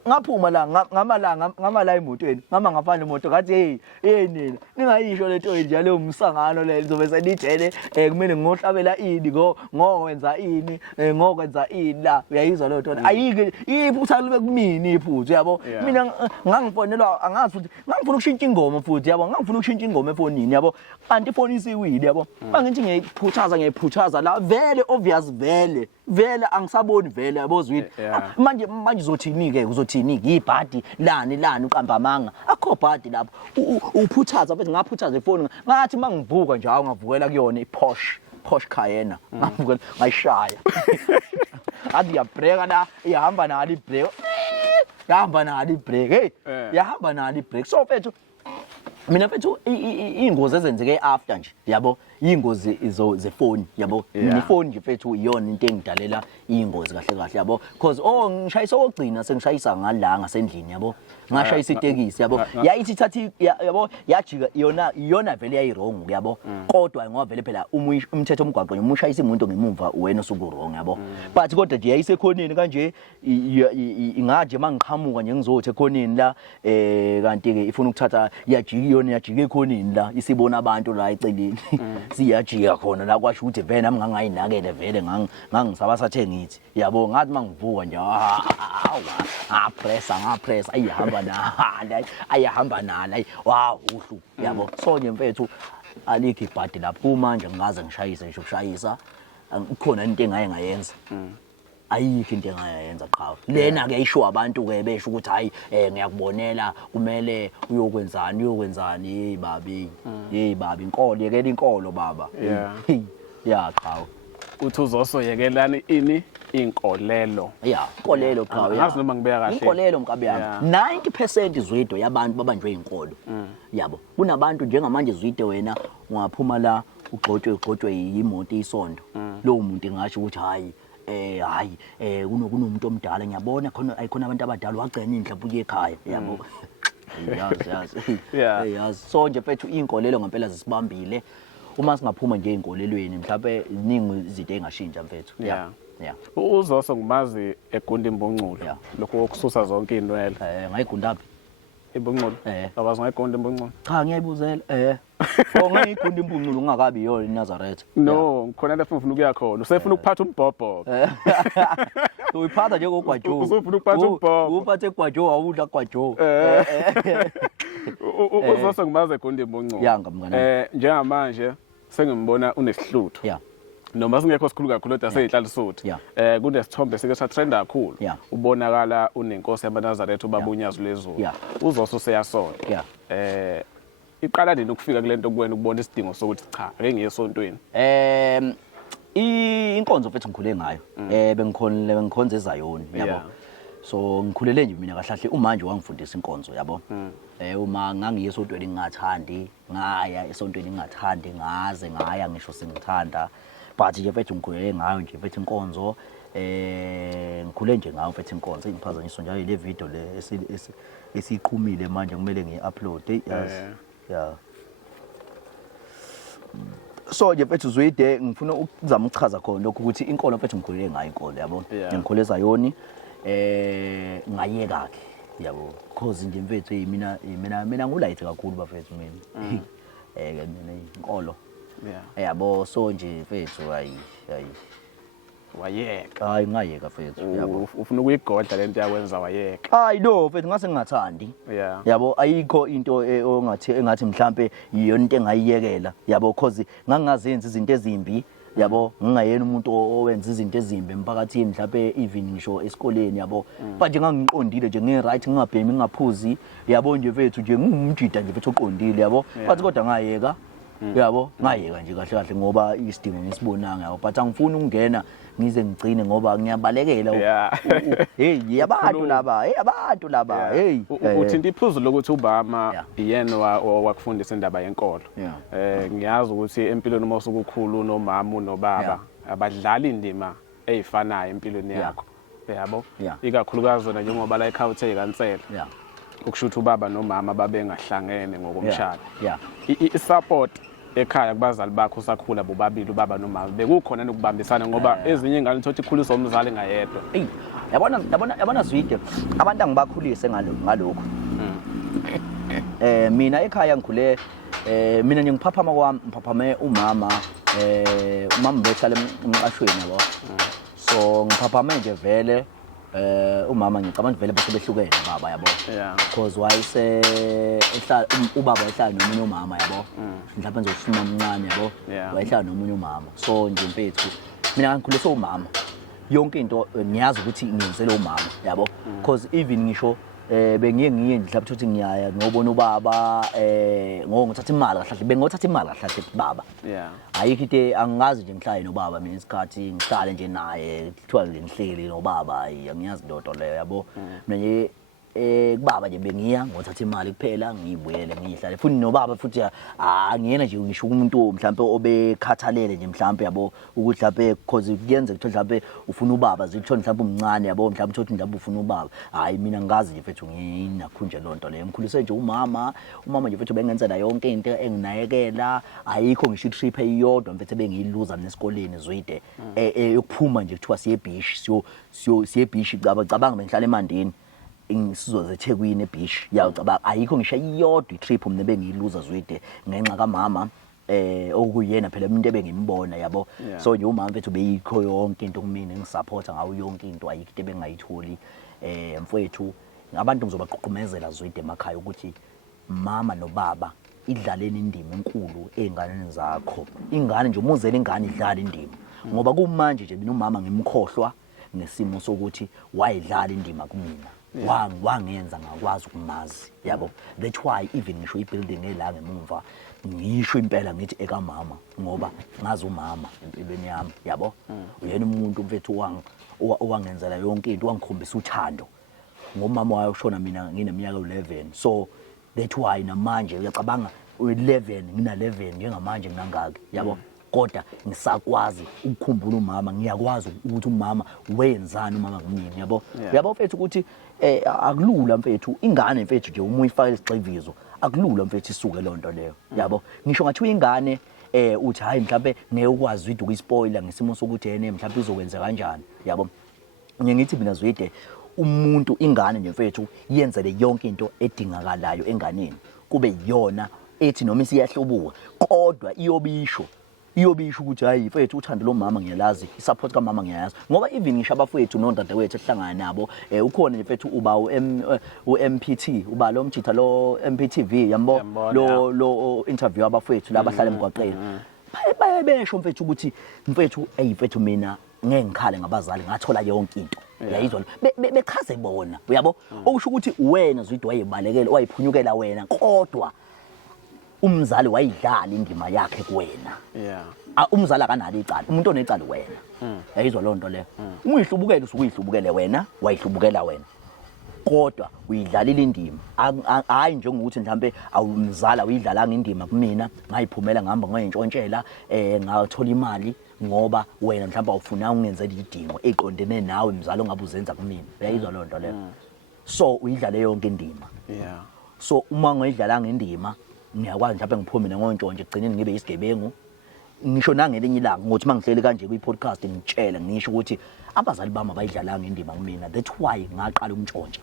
ngaphuma la ngama la emotweni ngafana imoto ngathi nina ningayisho lento njalo umsangano le lizobe selithele kumele ngohlabela ini ngokwenza ini ngokwenza ini la uyayizwa lo nto ayike iphutha libe kumini iphutha yabo mina ngangifonelwa angazi futhi ngangifuna ukushintsha ingoma futhi yabo ngangifuna ukushintsha ingoma efonini yabo kanti ifoni isiwile yabo bangithi ngiyiphuthaza la vele obvious vele angisaboni vele yabo Zwide manje uzothini ke uzothini ibhadi lani uqambamanga akho bhadi lapho uphuthaza futhi ngaphuthaza ifoni ngathi mangivuka nje ngavukela kuyona iPorsche Cayenne ngavukela ngayishaya athi yabreka la ihamba nalo ibrake yahamba nalo ibrake yahamba nalo ibrake so mfethu mina mfethu ingozi ezenzeke after nje yabo ingozi zefoni yabo ifoni nje mfethu iyona into engidalela ingozi kahle yabo because ngishayisa okugcina sengishayisa ngala ngasendlini yabo ngashayisa itekisi yabo yayithi thathi yabo yajika iyona vele yayirong yabo kodwa ngoba vele phela umthetho omgwaqo umushayisa umuntu ngemuva wena osuku wrong yabo but kodwa nje yayisekhoneni kanje ingaje mangiqhamuka nje ngizothi ekhoneni la kanti ke ifuna ukuthatha yajika ekhoneni la isibona abantu la eceleni siyajika khona la kwasho ukuthi vele nami ngangayinakele vele ngangisaba sathe ngithi yabo ngathi mangivuka nje ngapressa ayahamba nala wow uhlu yabo so nje mfethu alikho ibhadi lapho manje ngingaze ngishayise nje ukushayisa kukhona into engayenza ayikho into engayenza qhawe lena ke isho abantu ke besho ukuthi hayi ngiyakubonela kumele uyokwenzani hey babi inkolo yekela inkolo baba ya qhawe uthi uzosoyekelani ini inkolelo. Yeah, inkolelo cha. Angazi noma ngibeka kahle. Inkolelo mkabi yami. 90% Zwide yabantu babanjwe inkolo. Yabo. Kunabantu njengamanje Zwide wena ungaphuma la ugxotshwe imoto isondo. Lo muntu ngisho ukuthi hayi kunomuntu omdala ngiyabona khona ayikhona abantu abadala wagcena indlaphu kuye ekhaya yabo. Yazi. Yazi. So nje mfethu inkolelo ngempela zisibambile. Uma singaphuma nje einkolelweni mhlawumbe iningi izinto engashintsha mfethu. Yeah. Uzoso ngimazi egunda imbongculo. Lokho okususa zonke inwele. Ngayigunda phi? Imbongculo. Awazi ngayigunda imbongculo. Cha ngiyayibuzela. Ngayigunda imbongculo ungakabi yona iNazareth. No, khona lapho ngifuna ukuya khona. Usefuna ukuphatha umbhobho. Uyiphatha nje ngogwajo. Usufuna ukuphatha umbhobho. Uphathe gwajo awudla gwajo. Uzoso ngimazi egunda imbongculo. Yanga mngana. Njengamanje sengimbona unesihluthu. Noma singekho sikhulu kakhulu kodwa seyihlala isuthu. Kunesithombe sike satrenda kakhulu. Ubonakala unenkosi yabaNazaretha ubabunyazo lezulu. Uzoso seyasonto. Iqala nini ukufika kulento kuwena ukubona isidingo sokuthi cha ake ngiye esontweni? Inkonzo mfethu ngikhule ngayo. Bengikhonza eZayoni yabo. So ngikhulele nje mina kahlahle umanje wangifundisa inkonzo yabo. Uma ngangiye esontweni ngingathandi ngaya esontweni ngingathandi ngaze ngaya ngisho sengithanda. But nje mfethu ngikhulele ngayo nje mfethu inkonzo ngikhule nje ngayo mfethu inkonzo ingiphazanyiswa njalo le video le esiqhumile manje kumele ngiyi-upload yeah. So nje mfethu Zwide ngifuna ukuzama ukuchaza khona lokho ukuthi inkolo mfethu ngikhulele ngayo inkolo yabo. Ngikhulele eZayoni ngayeka ke yabo cause nje mfethu mina ngulayithe kakhulu bafethu mina. Mina inkolo. Yabo so nje mfethu hayi wayeka. Hayi ngayeka mfethu yabo. Ufuna ukuyigodla lento yakwenza wayeka. Hayi no mfethu ngase ngingathandi. Yabo ayikho into engathi mhlambe iyona into engayiyekela yabo cause ngangazenza izinto ezimbi yabo ngingayena umuntu owenza izinto ezimbi emphakathini mhlawumbe even ngisho esikoleni yabo but nje ngangiqondile nje ngi-right ngingabhemi ngingaphuzi yabo nje mfethu nje ngumjida nje mfethu oqondile yabo but kodwa ngayeka yabo ngayeka nje kahle kahle ngoba isidingo ngisibonanga yabo but angifuni ukungena ngize ngicine ngoba ngiyabalekela hey abantu laba hey uthinta iphuzu lokuthi ubama yena wakufundisa indaba yenkolo. Ngiyazi ukuthi empilweni uma usukukhulu nomama nobaba abadlala indima ezifanayo empilweni yakho yabo ikakhulukazi wena njengoba la ekhawuthe kansela ukushuthi ubaba nomama babengahlangene ngokomshado. I-support ekhaya kubazali bakho usakhula bobabili ubaba nomama bekukhona nokubambisana ngoba ezinye ingane thothi ikhuliswa umzali ngayedwa. Yabona Zwide abantu angibakhulise ngalokho. Mina ekhaya ngikhule mina nje ngiphaphama kwami ngiphaphame umama behlala emqashweni yabo. So ngiphaphame nje vele umama ngicabanga vele bese behlukene baba yabo because wayese ehlala ubaba ehlala nomunye umama yabo mhlawumbe nje ushuma omncane yabo wayehlala nomunye umama. So nje mfethu mina ngikhuliswe umama yonke into ngiyazi ukuthi ngiyenzele umama yabo because even ngisho bengiye mhlawumbe ukuthi ngiyaya ngiyobona ubaba ngothatha imali kahle bengothatha imali kahle baba ayikho into angazi nje ngihlale nobaba mina isikhathi ngihlale nje naye kuthiwa nje ngihleli nobaba angiyazi lento leyo yabo mina nje kubaba nje bengiya ngothatha imali kuphela ngiyibuyele ngihlale futhi nobaba futhi angiyena nje ngisho umuntu mhlawumbe obekhathalele nje mhlawumbe yabo ukuthi mhlawumbe because kuyenze ukuthi mhlawumbe ufuna ubaba zikuthona mhlawumbe umncane yabo mhlawumbe uthi mhlawumbe ufuna ubaba hayi mina ngazi nje mfethu nginakhunje lonto leyo ngikhuliswe nje umama nje mfethu bengenzela yonke into enginayekela ayikho ngisho trip eyodwa mfethu bengiyiluza nesikoleni Zwide yokuphuma nje kuthiwa siye beach siye beach cabanga bengihlala eMandeni ingisizo zeThekwini eBeach yacaba ayikho ngisho iyodwa itrip mina bengiyiluza Zwide ngenxa kamama okuyena phela umuntu ebengimbona yabo. So nje umama mfethu beyikho yonke into kumina ngisupporta ngawo yonke into ayikho into bengayitholi mfethu abantu ngizobaqhuqumezela Zwide emakhaya ukuthi mama nobaba idlaleni indima enkulu einganeni zakho. Ingane nje umuzele ingane idlala indima ngoba kumanje nje mina umama ngimkhohlwa nesimo sokuthi wayidlala indima kumina. Wangenza ngakwazi ukumazi yabo. That's why even ngisho ibuilding elanga emuva ngisho impela ngithi ekamama ngoba ngazi umama empilweni yami yabo uyena umuntu mfethu owangenzela yonke into wangikhombisa uthando ngomama wayeshona mina ngineminyaka 11 so that why namanje uyacabanga u11 ngina 11 njengamanje nginangaki yabo kodwa ngisakwazi ukukhumbula umama ngiyakwazi ukuthi umama wenzani umama kumina yabo yabo mfethu ukuthi akulula mfethu ingane mfethu nje uma uyifaka isigxivizo akulula mfethu isuke lonto leyo yabo ngisho ngathi uyingane uthi hayi mhlawumbe ngeke ukwazi ukuyispoiler ngesimo sokuthi yena mhlawumbe izokwenza kanjani yabo ngithi mina Zwide umuntu ingane nje mfethu yenzele yonke into edingakalayo enganeni kube yiyona ethi noma isiyahlobuka kodwa iyobisho ukuthi hayi mfethu uthando lomama ngiyalazi isupport kamama ngiyayazi ngoba even ngisho abafowethu nondadewethu ehlangana nabo ukhona nje mfethu uba uMPT uba lo mjitha lo MPTV yambo lo interview abafowethu labahlala emgwaqeni bayebesho mfethu ukuthi mfethu mfethu mina ngeke ngikhale ngabazali ngathola yonke into yayizwa bechaze bona uyabo okusho ukuthi wena Zwide wayebalekela wayiphunyukela wena kodwa umzali wayidlala indima yakhe kuwena umzali akanalo icala umuntu onecala wena yayizwa lonto le uyihlubukele usukuyihlubukele wena wayihlubukela wena kodwa uyidlalile indima hayi njengokuthi mhlambe awumzala uyidlalanga indima kumina ngayiphumela ngihamba ngoyintshontshela ngathola imali ngoba wena mhlawumbe awufuna ungenzele idingo eqondene nawe mzalo ngabe uzenza kumina uyayizwa lonto le so uyidlale yonke indima so uma ngoyidlalanga indima ngiyakwazi mhlawumbe ngiphume ngontshontshe egcineni ngibe isigebengu ngisho nangelinye ilanga ngothi mangihleli kanje kwi-podcast ngitshela ngisho ukuthi abazali bami abayidlalanga indima kumina that's why ngaqala umntshontsha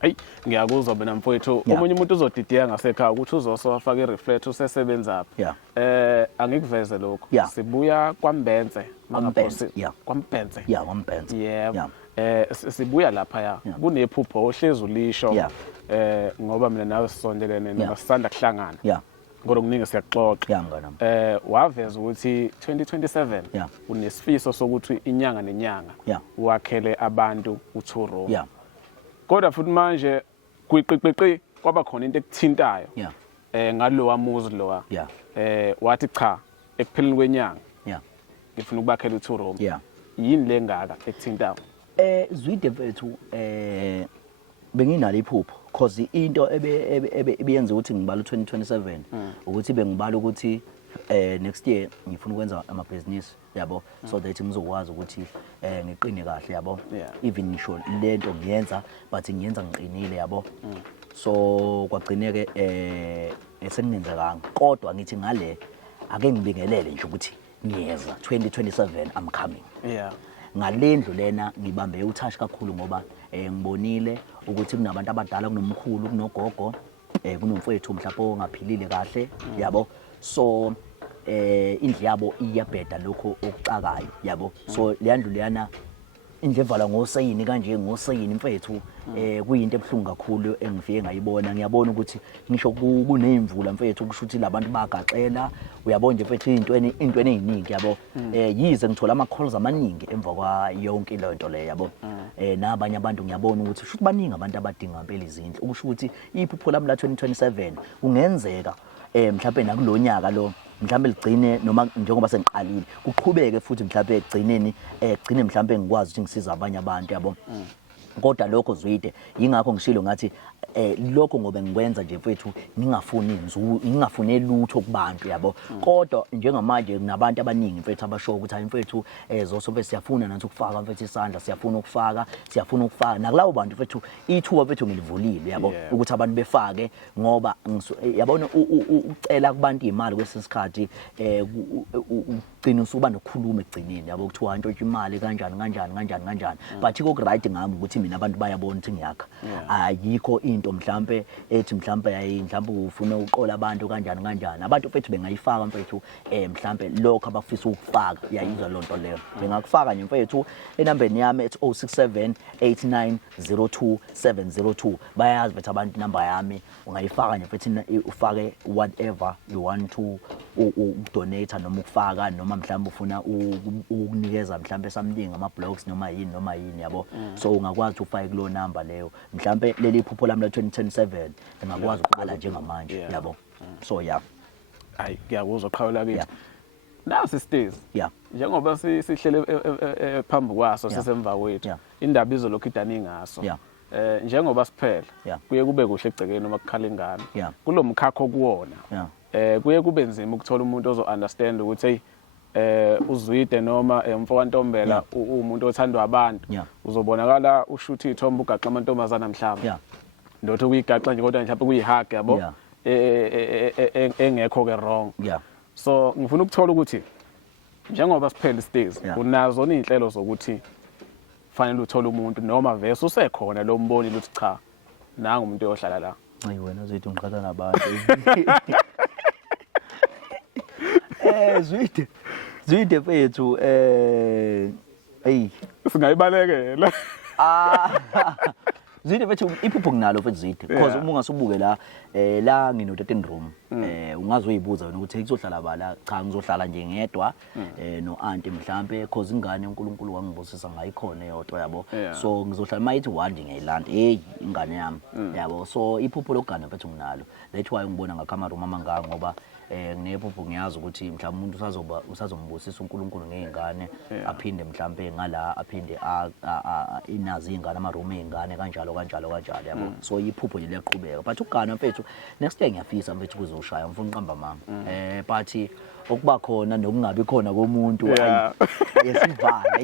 Hey ngiyakuzwa mina mfowethu omunye umuntu uzodidiya ngasekhaya ukuthi uzosofaka i-reflect usesebenza angikuveze lokho sibuya kwaMbenze kwaMbenze yebo sibuya lapha ya kunephupho ohlezi ulisho ngoba mina nawe sisondelene nabasanda kuhlangana ngoba kuningi siyaxoxa waveza ukuthi 2027 unesifiso sokuthi inyanga nenyanga wakhele abantu uThuro kodwa futhi manje kwiqiqiqi kwaba khona into ekuthintayo ngalowa muzi lowa wathi cha ekupheleni kwenyanga ngifuna ukubakhela uThuro yini lengaka ekuthintayo Zwide mfethu benginalo iphupho because into ebeyenza ukuthi ngibala u2027 ukuthi bengibala ukuthi next year ngifuna ukwenza amabhizinisi yabo so that ngizokwazi ukuthi ngiqine kahle yabo even ngisho lento ngiyenza but ngiyenza ngiqinile yabo so kwagcineke esengenzekanga kodwa ngithi ngale ake ngibingelele nje ukuthi ngiyeza 2027 I'm coming ngalendlu lena ngibambe utouch kakhulu ngoba ngibonile ukuthi kunabantu abadala kunomkhulu kunogogo kunomfowethu mhlawumbe ongaphilile kahle yabo so indlu yabo iyabheda lokho okucakayo yabo so leyandlu leyana indlevala ngosayini kanje ngosayini mfethu kuyinto ebhlungu kakhulu engifike ngayibona ngiyabona ukuthi ngisho kunemvula mfethu kusho ukuthi labantu bagaxela uyabona nje mfethu intweni eziningi yabo yize ngithola ama calls amaningi emva kwa yonke lento le yabo nabanye abantu ngiyabona ukuthi shuthi baningi abantu abadinga impela izindlu ukusho ukuthi iphupho lami la 2027 kungenzeka mhlawumbe nakulonyaka lo mhlawumbe ligcine noma njengoba sengiqalile kuqhubeke futhi mhlawumbe egcineni egcine mhlawumbe ngikwazi ukuthi ngisiza abanye abantu yabo kodwa lokho Zwide yingakho ngishilo ngathi lokho ngoba ngikwenza nje mfethu ngingafuni lutho kubantu yabo kodwa njengamanje kunabantu abaningi mfethu abasho ukuthi hayi mfethu zosombe siyafuna nathi ukufaka mfethu isandla siyafuna ukufaka nakulawo bantu mfethu ithuba mfethu ngilivulile yabo ukuthi abantu befake ngoba yabona ucela kubantu imali kwesisikhathi ugcina usuba nokukhuluma egcineni yabo kuthiwa ntshontsha imali kanjani but kokuright ngami ukuthi mina abantu bayabona ukuthi ngiyakha ayikho into mhlambe ethi mhlambe hayi mhlambe ufuna uqola abantu kanjani abantu mfethu bengayifaka mfethu mhlambe lokho abafisa ukufaka yayizwa lonto leyo bengakufaka nje mfethu enambeni yami ethi 0789022702 bayazi bethu abantu number yami ungayifaka nje mfethu ufake whatever you want to donate noma ukufaka noma mhlambe ufuna ukunikeza mhlambe something ama blogs noma yini yabo so ungakwazi ufake kulo number leyo mhlambe leli phupho lami la 2027 ngakwazi ukuqala njengamanje yabo So yeah. Hayi ngiyakuzwa qhawula kithi. Yeah. Nasi Steve. Yeah. Njengoba sihlele phambi kwaso sisemva kwethu. Yeah. Indaba izolokhu idani ngaso. Yeah. Njengoba siphela Yeah. kuye kube kuhle egcekeni uma kukhala ingane. Yeah. Kulomkhakha okuwona. Yeah. Kuye kube nzima ukuthola umuntu ozo understand ukuthi uZwide noma umfokantombela umuntu othandwa abantu. Yeah. Uzobonakala ushutha ithomba ugaxa amantombazana mhlawumbe. Yeah. Ndotho kuyigaxa nje kodwa mhlawumbe kuyihag yabo. Engekho ke wrong. Yeah. So ngifuna ukuthola ukuthi njengoba siphela istage Yeah. unazo izinhlelo zokuthi fanele uthole umuntu noma vese usekhona lo mboni ukuthi cha nanga umuntu oyohlala la. Hayi wena uzothi ungiqhatha nabantu. Zwide fethu hey Singayibalekela. Zwide fethu iphupho kunalo fethu Zwide because uma ungasubuke la ngino 13 room ungazoyibuza wena ukuthi kuzohlala bala cha ngizohlala nje ngedwa no auntie mhlambe because ingane uNkulunkulu wangibusisa ngayikhona eyodwa yabo so ngizohlala mayithi wandi ngeyilanda hey ingane yami yabo so iphupho lokugana fethu nginalo that's why ngibona ngakhama room amangaka ngoba nginephupho ngiyazi ukuthi mhlawumbe umuntu usazombusisa uNkulunkulu ngeingane aphinde mhlambe ngala aphinde inazi ingane ama room eingane kanjalo yabo so iphupho nje liyaqhubeka but ukugana mfethu next day ngiyafisa mfethu kuzoshaya ngifuna uqamba mama but okuba khona nokungabi khona komuntu yesivala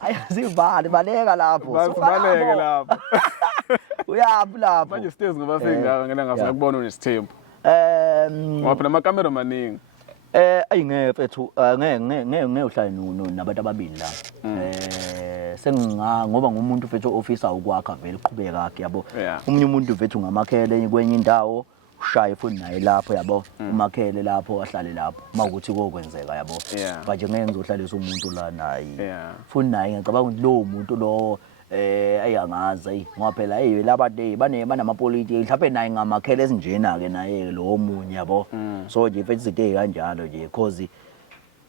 ayasivale baleka lapho Baleke lapho. uyaphi lapho Manje Steve ngoba sengaka ngena ngasakubona unesithembu. Ngoba phela amakamera maningi. Ayingeke mfethu ngeke uhlale nabantu ababili la ngoba ngumuntu mfethu ofisa ukwakha vele iqhubeka yakhe yabo umunye umuntu mfethu ngamakhele kwenye indawo ushaye futhi naye lapho yabo umakhele lapho ahlale lapho mawukuthi kokwenzeka yabo manje ngeke ngizohlalisa umuntu la naye futhi naye ngicabanga ukuthi lo muntu lo ayangazi ngoba phela laba banamapolitiki mhlawumbe naye ngamakhele esinjena ke naye lo omunye yabo so nje mfethu izinto kanjalo nje because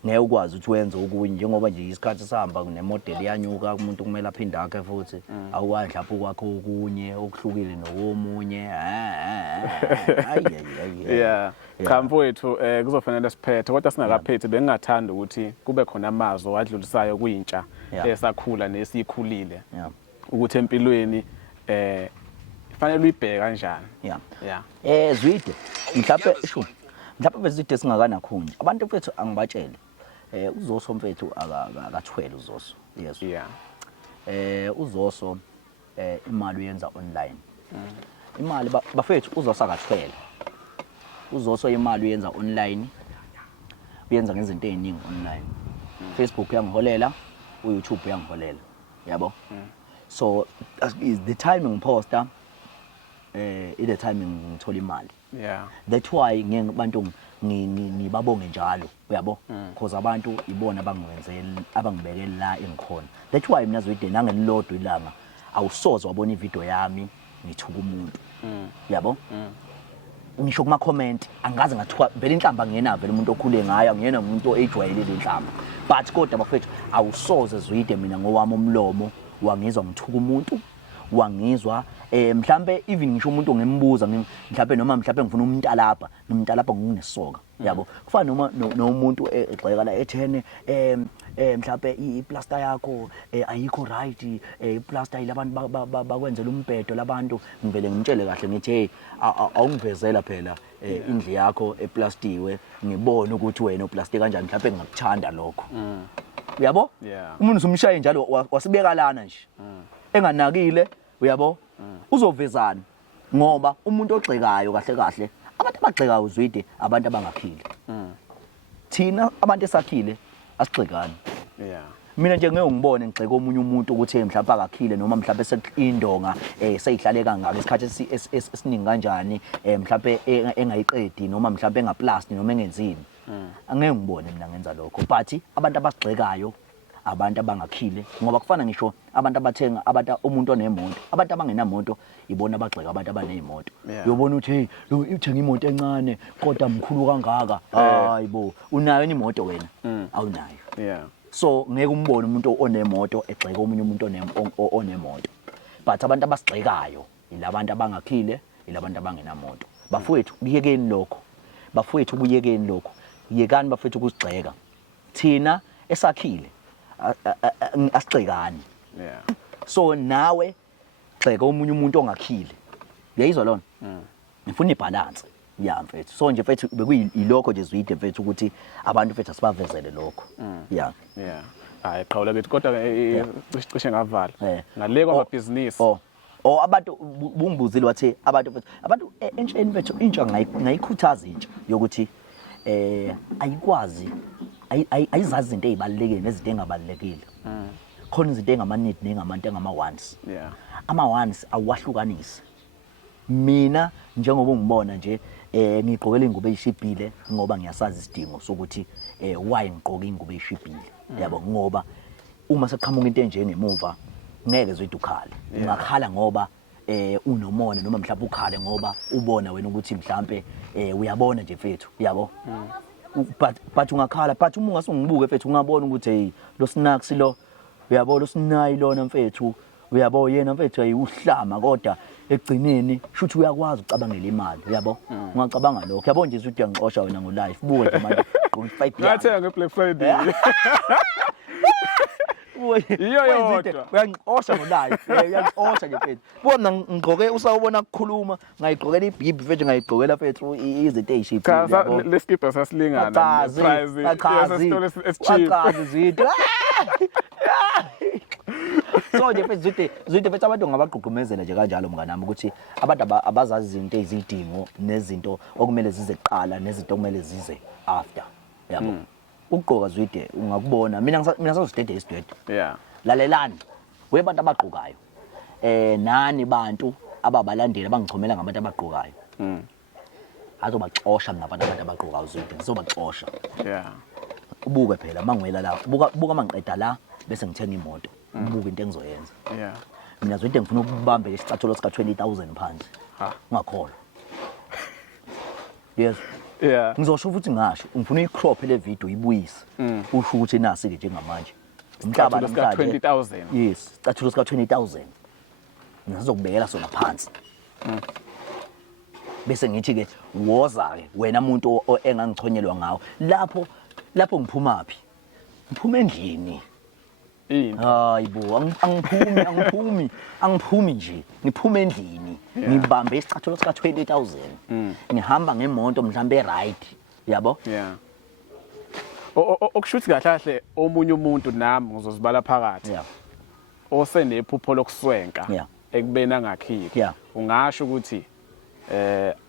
ngeke ukwazi ukuthi wenze okunye njengoba nje isikhathi sihamba kunemodel yanyuka umuntu kumele aphinde akhe futhi awukwazi lapho kwakho okunye okuhlukile nowomunye Yeah. Cha mfowethu kuzofanele siphethe kodwa singakaphethi bengingathanda ukuthi kube khona amazwi adlulisayo kwintsha esakhula nesikhulile ukuthi empilweni fanele uyibheke kanjani. Zwide mhlawumbe bezide singakana khona abantu mfethu angibatshele uZoso mfethu akathwele uZoso yes uZoso imali uyenza online imali bafethu uZoso akathwele uZoso imali uyenza online uyenza ngezinto eziningi online Facebook yangiholela uYouTube yangiholela yabo so is the timing poster the timing ngithola imali that's why ngibantu ngibabonge njalo uyabo because abantu ibona abangibekela la engikhona that's why mina Zwide nangelilodwa ilanga awusoze wabona ivideo yami ngithuka umuntu yabo ngisho kuma comment angaze ngathuka vele inhlamba ngiyena vele umuntu okhule ngayo ngiyena umuntu ejwayelele inhlamba but kodwa bafethu awusoze Zwide mina ngowami umlomo wangizwa ngithuka umuntu wangizwa mhlambe even ngisho umuntu ngimbuza mhlambe noma mhlambe ngifuna umntalapha nomntalapha nginginesoka yabo kufana noma nomuntu egxeka la ethene mhlambe iplaster yakho ayikho right iplaster ilabantu bakwenzela umbhedo labantu ngivele ngimtshele kahle ngithi hey awungivezela phela indle yakho eplastiwe ngibone ukuthi wena uplastic kanjani mhlambe ngingakuthanda lokho uyabo umuntu usumshaye njalo wasibeka lana nje enganakile uyabo uzovezana ngoba umuntu ogxekayo kahle abantu abagxekayo Zwide abantu abangaphili thina abantu esakhile asigxekani mina nje ngeke ngibone ngigxeka omunye umuntu ukuthi mhlawumbe akakhile noma mhlawumbe sekindonga seyihlale kangaka isikhathi esiningi kanjani mhlawumbe engayiqedi noma mhlawumbe engaplasti noma engenzini angeke ngibone mina ngenza lokho but abantu abasigxekayo abantu abangakhile ngoba kufana ngisho abantu abathenga umuntu onemoto abantu abangenamoto ibona abagxeka abantu abanezimoto uyobona ukuthi hey uthenga imoto encane kodwa mkhulu kangaka hayibo unayo imoto wena awunayo so ngeke umbone umuntu onemoto egxeka omunye umuntu onemoto but abantu abasigxekayo ilabantu abangakhile ilabantu abangenamoto bafowethu kuyekeni lokho bafowethu kuyekeni lokho yekani bafowethu ukusigxeka thina esakhile asigxekani yeah so nawe gxeka omunye umuntu ongakhile uyayizwa lona ngifuna ibalance ya mfethu so nje mfethu bekuyilokho nje Zwide mfethu ukuthi abantu mfethu asibavezele lokho ya yeah hayi qhawula bethu kodwa cishe ngavala ngale kwamabhizinisi abantu bungibuzile wathi abantu entsheni bethu intsha ngayikhuthaza intsha yokuthi ayikwazi ayizazi izinto ezibalekile nezinto engabalekile khona izinto engamanid nengamanto engama-wants yeah ama-wants awahlukanisi mina njengoba ungibona nje ngigqokela ingubo eyishibhile ngoba ngiyasazi isidingo sokuthi why ngigqoka ingubo eyishibhile yabo ngoba uma seqhamuka into enjengemuva ngeke Zwide ukhale ungakhala ngoba unomona noma mhlawumbe ukhale ngoba ubona wena ukuthi mhlambe uyabona nje mfethu yabo but ungakhala but uma ungasungibuke mfethu ungabona ukuthi hey lo snacks lo uyabona lo sinayi lona mfethu uyabo yena mfethu ayiuhlama kodwa egcineni shuthi uyakwazi ucabangela imali uyabo ungacabanga lokho yabo nje Zwide uyangixosha wena ngo life buke nje manje 5 ngathenga ngeBlack Friday iyo yodwa uyangixosha ngo life uyangixosha nje mfethu bona ngigqoke usawubona ukukhuluma ngayigqokela ibhibhi mfethu ngayigqokela mfethu izinto ezishiphi yabo leskipa sasilingana price yasesitolo esicheap akazi Zwide so nje mfethu Zwide mfethu abantu ngabagqugqumezela nje kanjalo mnganami ukuthi abantu abazazi izinto ezidingo nezinto okumele zize kuqala nezinto okumele zize after yabo ukugqoka Zwide ungakubona mina ngisazidede isidwede yeah lalelani webantu abagqokayo nani bantu ababalandeli abangichomela ngabantu abagqokayo azobaxosha mina abantu abagqokayo Zwide ngizobaxosha yeah ubuke phela mangwela la buka mangiqeda la bese ngithenga imoto ubuke into engizoyenza yeah mina Zwide ngifuna ukubamba isicathulo sika 20,000 phansi ungakholwa yes yeah ngizosho futhi ngasho ngifuna icrop le video ibuyise usho ukuthi nasi ke njengamanje umhlaba namhlanje 20,000 yes isicathulo sika 20,000 ngizokubekela sona phansi bese ngithi ke woza ke wena umuntu engangichonyelwa ngawo lapho ngiphumapi ngiphuma endlini hayibo angiphumi nje ngiphuma endlini ngibambe isicathulo sika 20,000 ngihamba ngemonto mhlambe right yabo yeah okushuthi kahle kahle omunye umuntu nami ngizozibala phakathi yeah osenephupho lokuswenka ekubena angakhiki ungasho ukuthi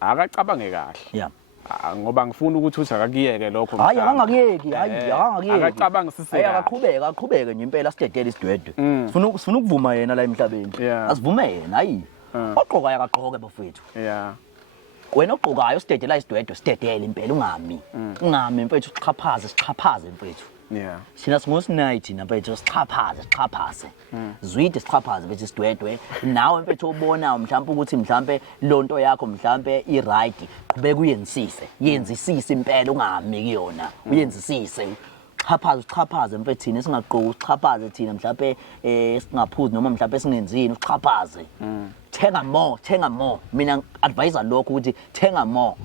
akacabange kahle yeah ngoba ngifuna ukuthi akakiyeke lokho hayi akangakiyeki akangakiyeki akacabangisise aqhubeke nje impela sidedele isidwedwe sifuna ukuvuma yena la emhlabeni asivume yena hayi ogqokayo akagqoke bafethu yeah wena ogqokayo sidedela isidwedwe sidedele impela ungami mfethu sichaphaze mfethu yeah sina singosinight mfethu sichaphaze Zwide sichaphaze mfethu isidwedwe nawe mfethu ubona mhlawumbe ukuthi mhlawumbe lonto yakho mhlawumbe i-right qhubeka uyenzisise impela ungami kuyona uyenzisise chaphaze mfethu thina singaqoki usichaphaze thina mhlawumbe singaphuzi noma mhlawumbe singenzini usichaphaze thenga more mina advise lokho ukuthi thenga more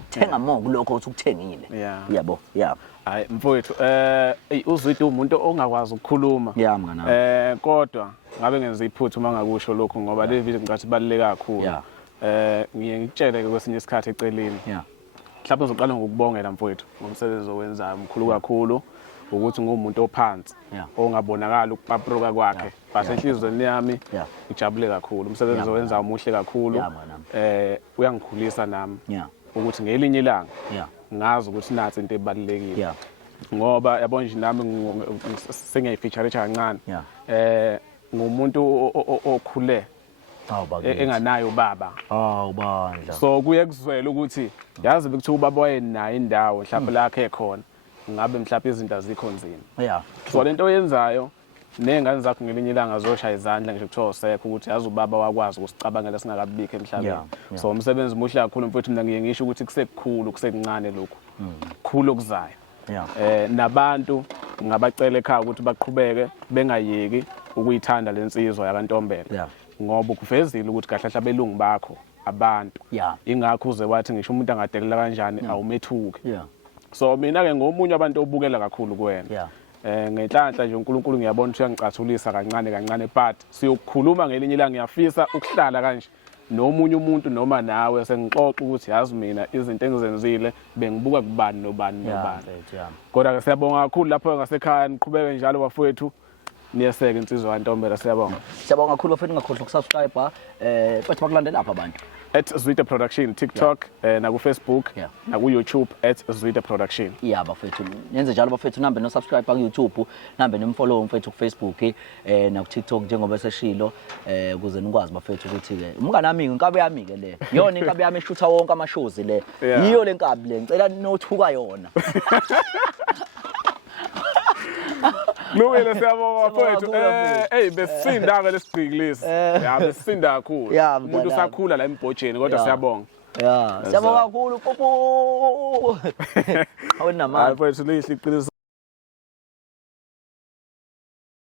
kulokho uthi ukuthengile yabo yeah hayi mfowethu uZwide umuntu ongakwazi ukukhuluma yeah mngana kodwa ngabe ngenza iphuthu mangakusho lokho ngoba le video ngicathi ibaluleke kakhulu ngiye ngitshele ke kwesinye isikhathi eceleni mhlawumbe uzoqala ngokubongela mfowethu ngomsebenzi owenzayo omkhulu kakhulu ukuthi ngumuntu ophansi ongabonakala ukupapruka kwakhe base enhlizweni yami ngijabule kakhulu umsebenzi owenzayo omuhle kakhulu uyangikhulisa nami ukuthi ngelinye ilanga ngazi ukuthi nathi into ebalekile ngoba yabo nje nami sengiyifeature kancane ngumuntu okhule enganayo baba bandla so kuye kuzwela ukuthi yazi bekuthiwa ubaba wayenayo indawo mhlawumbe lakhe ekhona ngabe mhlawumbe izinto azikho nzima so lento oyenzayo nengane zakho ngelinye ilanga azoshaya izandla ngisho kuthiwa usekho ukuthi yazi ubaba wakwazi ukusicabangela singakabikho emhlabeni so umsebenzi muhle kakhulu mfowethu mina ngiye ngisho ukuthi kusekukhulu kusekuncane lokho khulu okuzayo nabantu ngabacela ekhaya ukuthi baqhubeke bengayeki ukuyithanda lensizwa yakantombela ngoba ukuvezile ukuthi kahle hlabelungu bakho abantu Yeah. ingakho uze wathi ngisho umuntu angadelela kanjani awumethuki Yeah. so mina ke ngomunye abantu obukela kakhulu kuwena Yeah. ngenhlanhla nje uNkulunkulu ngiyabona ukuthi uyangicathulisa kancane but siyokukhuluma ngelinye ilanga ngiyafisa ukuhlala kanje nomunye umuntu noma nawe sengixoxa ukuthi yazi mina izinto engizenzile bengibuka kubani nobani Yeah. kodwa ke siyabonga kakhulu lapho ngasekhaya niqhubeke njalo bafowethu niyeseke insizwa kaNtombela siyabonga Siyabonga kakhulu bafethu ngakhohlwa ukusubscribe bathi bakulandela apha abantu. @Zwide Production TikTok naku Facebook Yeah. naku YouTube @Zwide Production. Yeah bafethu yenze njalo bafethu nambe no subscribe ku YouTube nambe nimfollow mfethu ku Facebook na ku TikTok njengoba eseshilo ukuze nikwazi bafethu ukuthi ke umngane wami inkabi yami ke le yona inkabi yami eshutha wonke amashows le Yeah. yiyo le nkabi le ngicela nothuka yona. Lungile siyabonga bafowethu kakhulu, bafethu. hey besisinda ke lesigqikilisi ya besisinda kakhulu Yeah, umuntu mntanami. usakhula la embhojeni kodwa Yeah. siyabonga Yeah siyabonga kakhulu popo. Awunamali. bafowethu lihle iqiniso